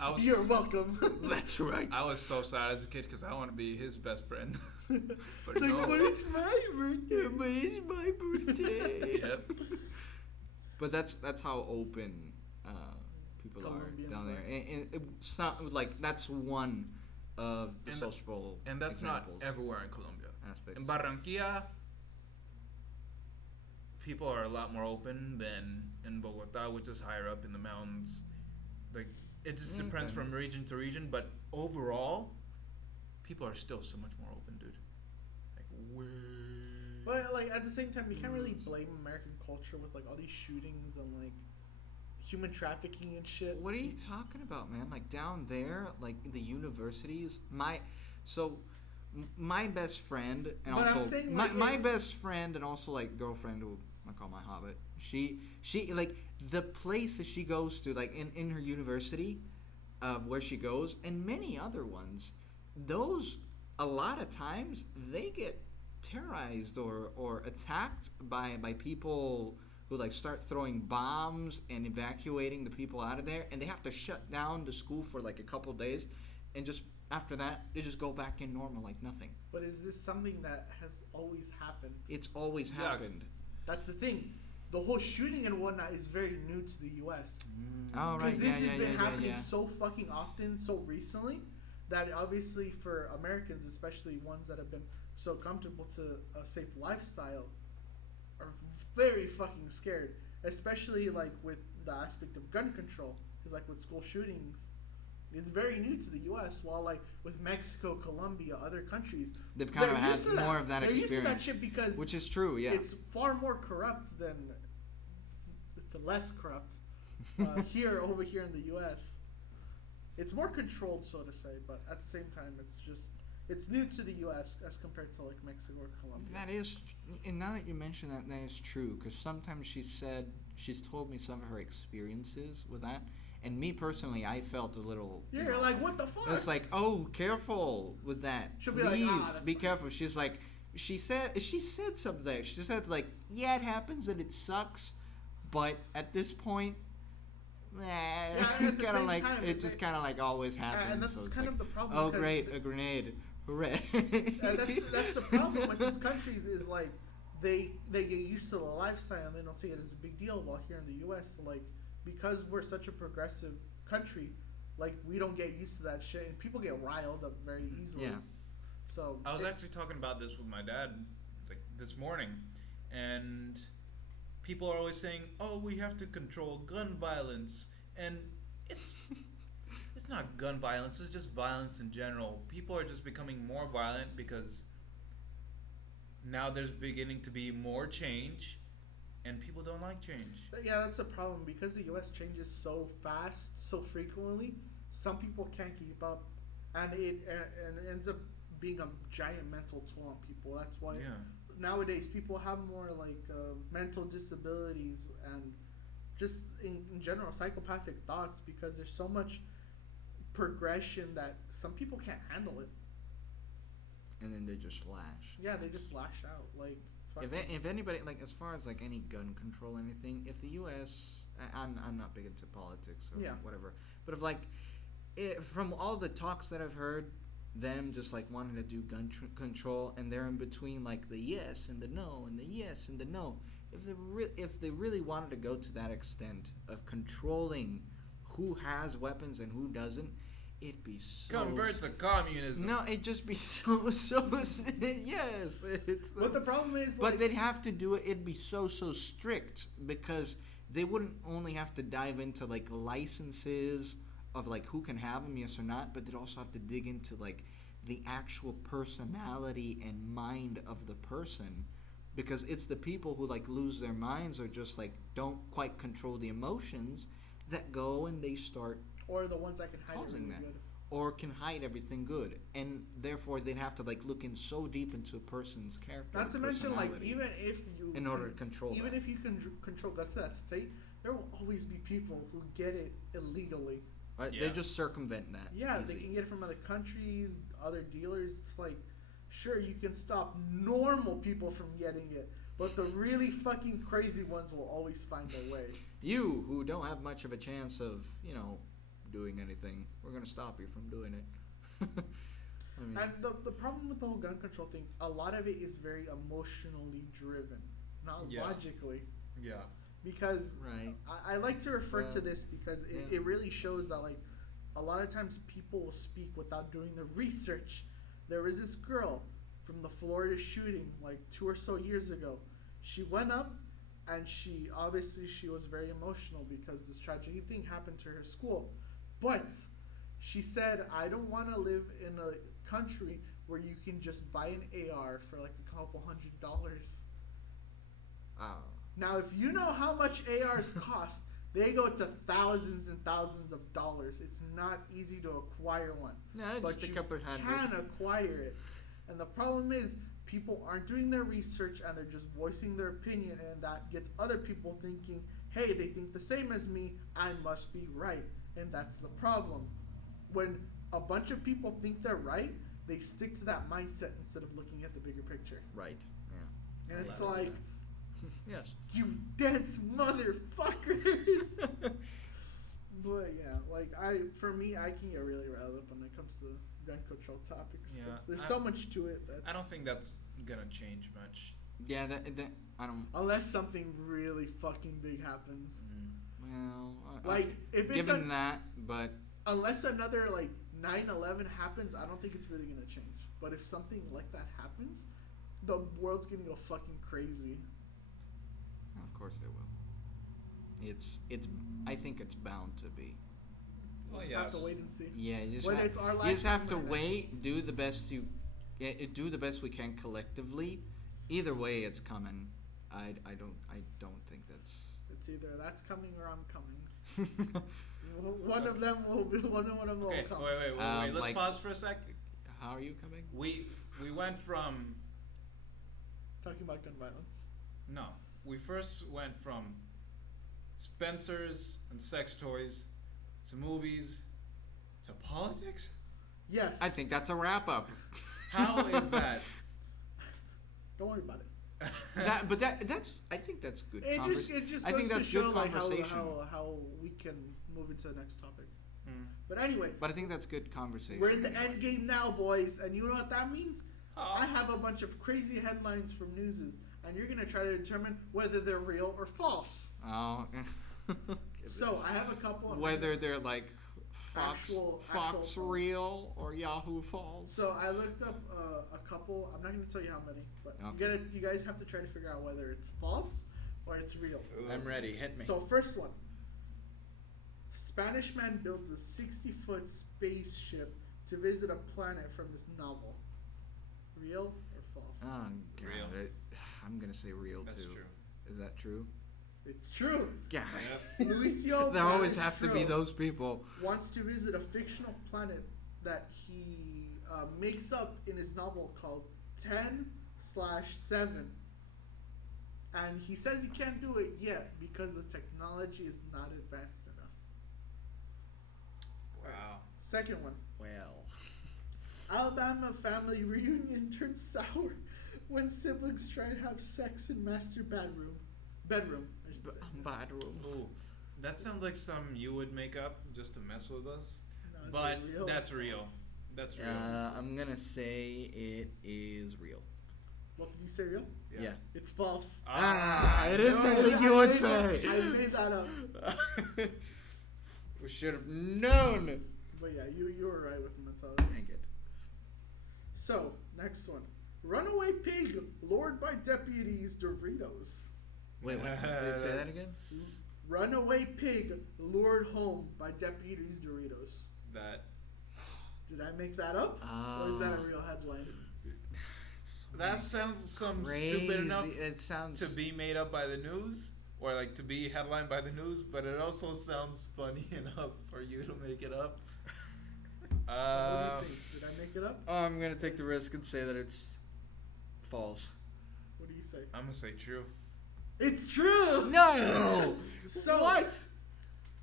I was You're welcome. That's right. I was so sad as a kid because I want to be his best friend. But It's like, no. but it's my birthday. But it's my birthday. Yep. But that's how open people Colombians are down there, are. and it's not like that's one of the And- social And that's examples, not everywhere in Colombia. aspects. In Barranquilla, people are a lot more open than in Bogota, which is higher up in the mountains. Like, it just depends Okay. from region to region, but overall, people are still so much more open, dude. Like, way. But like at the same time, you can't really blame American culture with like all these shootings and like human trafficking and shit. What are you talking about, man? Like down there, like the universities. My best friend and But I'm also saying, my, like, my like- best friend and also like girlfriend who I call my hobbit. She like the place that she goes to, like in her university, where she goes, and many other ones. Those a lot of times they get terrorized or attacked by people who like start throwing bombs and evacuating the people out of there, and they have to shut down the school for like a couple days, and just after that they just go back in normal like nothing. But is this something that has always happened? It's always Yeah. happened. That's the thing. The whole shooting and whatnot is very new to the U.S. Oh right, Because this yeah, has been yeah, happening yeah. so fucking often, so recently, that obviously for Americans, especially ones that have been so comfortable to a safe lifestyle, are very fucking scared. Especially like with the aspect of gun control, because like with school shootings, it's very new to the U.S. While like with Mexico, Colombia, other countries, They've kind of they're had used to more of that They're used to that experience, shit because which is true. Yeah. it's far more corrupt than it's less corrupt over here in the U.S. It's more controlled, so to say, but at the same time, it's new to the U.S. as compared to like Mexico or Colombia. That is, and now that you mention that, that is true. Because sometimes she's told me some of her experiences with that, and me personally, I felt a little. Yeah, you're like, what the fuck? It's like, oh, careful with that. She'll be Please like, that's be fine. careful. She's like, she said something. She said like, yeah, it happens and it sucks, but at this point, and at the kind of same like time, it just kind of like always happens. and that's so it's kind like, of the problem. oh because great, a grenade, hooray! that's the problem with these countries is like they get used to the lifestyle and they don't see it as a big deal. While here in the U.S., like because we're such a progressive country, like we don't get used to that shit, and people get riled up very easily. Yeah. So I was actually talking about this with my dad like this morning, and people are always saying, "Oh, we have to control gun violence," and it's not gun violence. It's just violence in general. People are just becoming more violent because now there's beginning to be more change, and people don't like change. yeah, that's a problem because the U.S. changes so fast, so frequently. Some people can't keep up, and it ends up being a giant mental toll on people. That's why Yeah. nowadays people have more like mental disabilities and just in general psychopathic thoughts because there's so much progression that some people can't handle it. And then they just lash. Yeah, they just lash out like. If anybody, like, as far as like any gun control, anything, if the U.S. I'm not big into politics or whatever, but if like, from all the talks that I've heard, them just like wanting to do gun control, and they're in between like the yes and the no and the yes and the no. If they really wanted to go to that extent of controlling who has weapons and who doesn't, it'd be so. Convert to communism. No, it'd just be so. Yes, it's. But the problem is, But like, they'd have to do it. It'd be so strict because they wouldn't only have to dive into like licenses of like who can have them, yes or not, but they'd also have to dig into like the actual personality and mind of the person, because it's the people who like lose their minds or just like don't quite control the emotions that go and they start or the ones that can hide it causing really that. good. Or can hide everything good, and therefore they'd have to like look in so deep into a person's character. Not to mention, like, personality even if you in order to control even that. if you can control guns to that state, there will always be people who get it illegally. Right? Yeah. They just circumvent that. Yeah, easy. they can get it from other countries, other dealers. It's like, sure, you can stop normal people from getting it, but the really fucking crazy ones will always find a way. You who don't have much of a chance of, doing anything, we're gonna stop you from doing it. I mean, And the problem with the whole gun control thing, a lot of it is very emotionally driven, not Yeah. logically. Yeah. Because right. I like to refer to Yeah. this because Yeah. it really shows that, like, a lot of times people will speak without doing the research. There was this girl from the Florida shooting like 2 or so years ago. She went up and she was very emotional because this tragic thing happened to her school. But she said, I don't want to live in a country where you can just buy an AR for like a couple $100. Oh. Now, if you know how much ARs cost, they go to thousands and thousands of dollars. It's not easy to acquire one. No, But just a you couple hundred. can acquire it. And the problem is, people aren't doing their research and they're just voicing their opinion, and that gets other people thinking, hey, they think the same as me, I must be right. And that's the problem. When a bunch of people think they're right, they stick to that mindset instead of looking at the bigger picture. Right. Yeah. And it's Well, like, Yes. you dense motherfuckers. But yeah, like I can get really riled up when it comes to gun control topics. 'Cause Yeah, there's so much to it. I don't think that's gonna change much. Yeah. That I don't. Unless something really fucking big happens. Well. Like if it's given that, but unless another like 9/11 happens, I don't think it's really gonna change. But if something like that happens, the world's gonna go fucking crazy. of course they will. It's. I think it's bound to be. We'll Well, just have to wait and see. Yeah. You just Whether have, it's our you just have to lifetime or wait. Do the best you. Do the best we can collectively. Either way, it's coming. I don't think that's. It's either that's coming or I'm coming. One of them will be. One of them will Okay, come. wait. Let's like- pause for a sec. How are you coming? We went from Talking about gun violence. no. We first went from Spencer's and sex toys to movies to politics. Yes. I think that's a wrap up. How is that? Don't worry about it. That's. I think that's good. It just I goes think that's to show good like conversation. how we can move into the next topic. Hmm. But anyway, But I think that's good conversation. we're in the end game now, boys, and you know what that means? Oh. I have a bunch of crazy headlines from newses, and you're gonna try to determine whether they're real or false. Oh. So I have a couple. Whether they're like Fox Actual- Real or Yahoo Falls. So I looked up a couple. I'm not gonna tell you how many, but Okay. you guys have to try to figure out whether it's false or it's real. I'm ready. Hit me. So first one. Spanish man builds a 60-foot spaceship to visit a planet from his novel. Real or false? Oh, God. Real. I'm gonna say real That's too. true. Is that true? It's true. God. Yep. Lucio There always Gomez have to be Tro those people. wants to visit a fictional planet that he makes up in his novel called 10/7. And he says he can't do it yet because the technology is not advanced enough. Wow. Second one. Well. Alabama family reunion turns sour when siblings try to have sex in master bedroom. I should say. Bedroom. Ooh, that sounds like something you would make up just to mess with us. No, is But it real? that's real. That's real. I'm gonna say it is real. What did you say, real? Yeah. It's false. It is No, better than you would say. I made that up. We should have known. But yeah, you were right with him. That's all. Right. Dang it. So, next one. Runaway pig lured by deputies Doritos. Wait, say that again? Runaway pig lured home by deputies Doritos. That Did I make that up? Or is that a real headline? that sounds some Crazy. stupid enough It sounds to be made up by the news, or like to be headlined by the news, but it also sounds funny enough for you to make it up. So what do you think? Did I make it up? I'm gonna take the risk and say that it's false. What do you say? I'm gonna say true. It's true! No. So, What?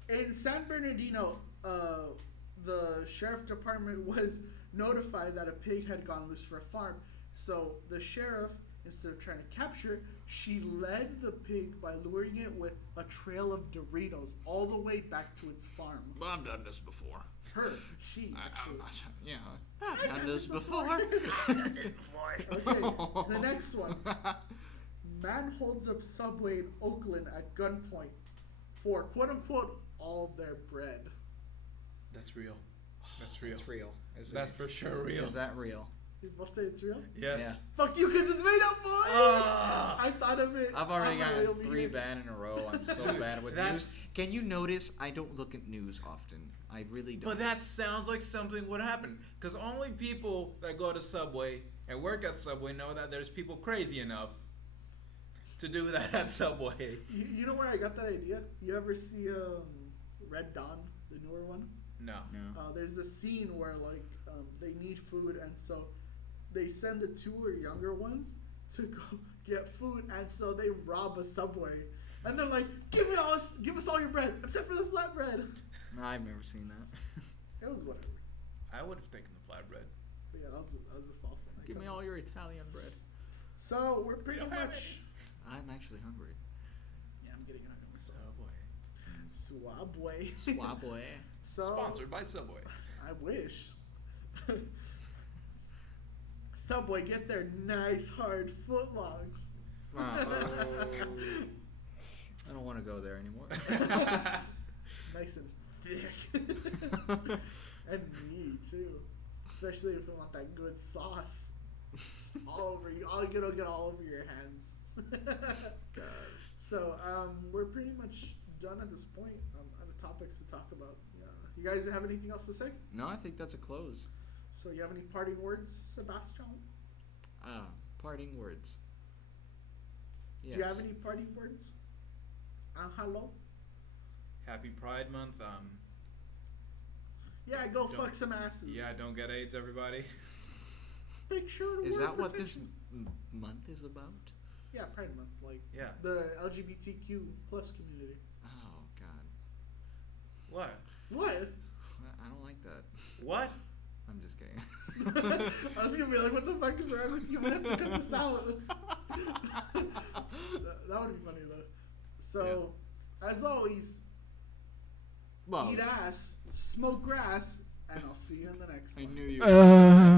In San Bernardino, the sheriff department was notified that a pig had gone loose for a farm. So the sheriff, instead of trying to capture it, she led the pig by luring it with a trail of Doritos all the way back to its farm. I've done this before. Her, she, actually. I've done this before. Okay, the next one. Man holds up Subway in Oakland at gunpoint for quote unquote all their bread. That's real. That's real. It's real. That's for sure real. Is that real? You both say it's real? Yes. Yeah. Fuck you, because it's made up, boy! I thought of it. I've already on my gotten way 3 here. bad in a row. I'm so bad with That's- news. Can you notice I don't look at news often? I really don't. But that sounds like something would happen. Because only people that go to Subway and work at Subway know that there's people crazy enough to do that at Subway. You know where I got that idea? You ever see Red Dawn, the newer one? No. No. There's a scene where like they need food, and so they send the 2 or younger ones to go get food, and so they rob a Subway, and they're like, give us all your bread except for the flatbread. No, I've never seen that. It was whatever. I would have taken the flatbread. But yeah, that was a false one. Give me all your Italian bread. So we're pretty don't have much. I'm actually hungry. Yeah, I'm getting hungry myself. Subway. Subway. Swabway. So Sponsored by Subway. I wish. Subway, get their nice hard footlongs. I don't want to go there anymore. Nice and thick. And meaty too. Especially if you want that good sauce. Just all over you. It'll get all over your hands. Gosh. So, we're pretty much done at this point. Out of topics to talk about. You guys have anything else to say? No, I think that's a close. So, you have any parting words, Sebastian? Parting words. Yes. Do you have any parting words? Hello? Happy Pride Month. Yeah, go Don't- fuck some asses. Yeah, don't get AIDS, everybody. Make sure to Is wear that what this protection. month is about? Yeah, Pride Month. Like, Yeah. the LGBTQ plus community. Oh, God. What? What? I don't like that. What? I'm just kidding. I was gonna be like, what the fuck is wrong with you? I'm gonna have to cut this out. that would be funny though. So, as always, Well, eat ass, smoke grass, and I'll see you in the next I one. knew you.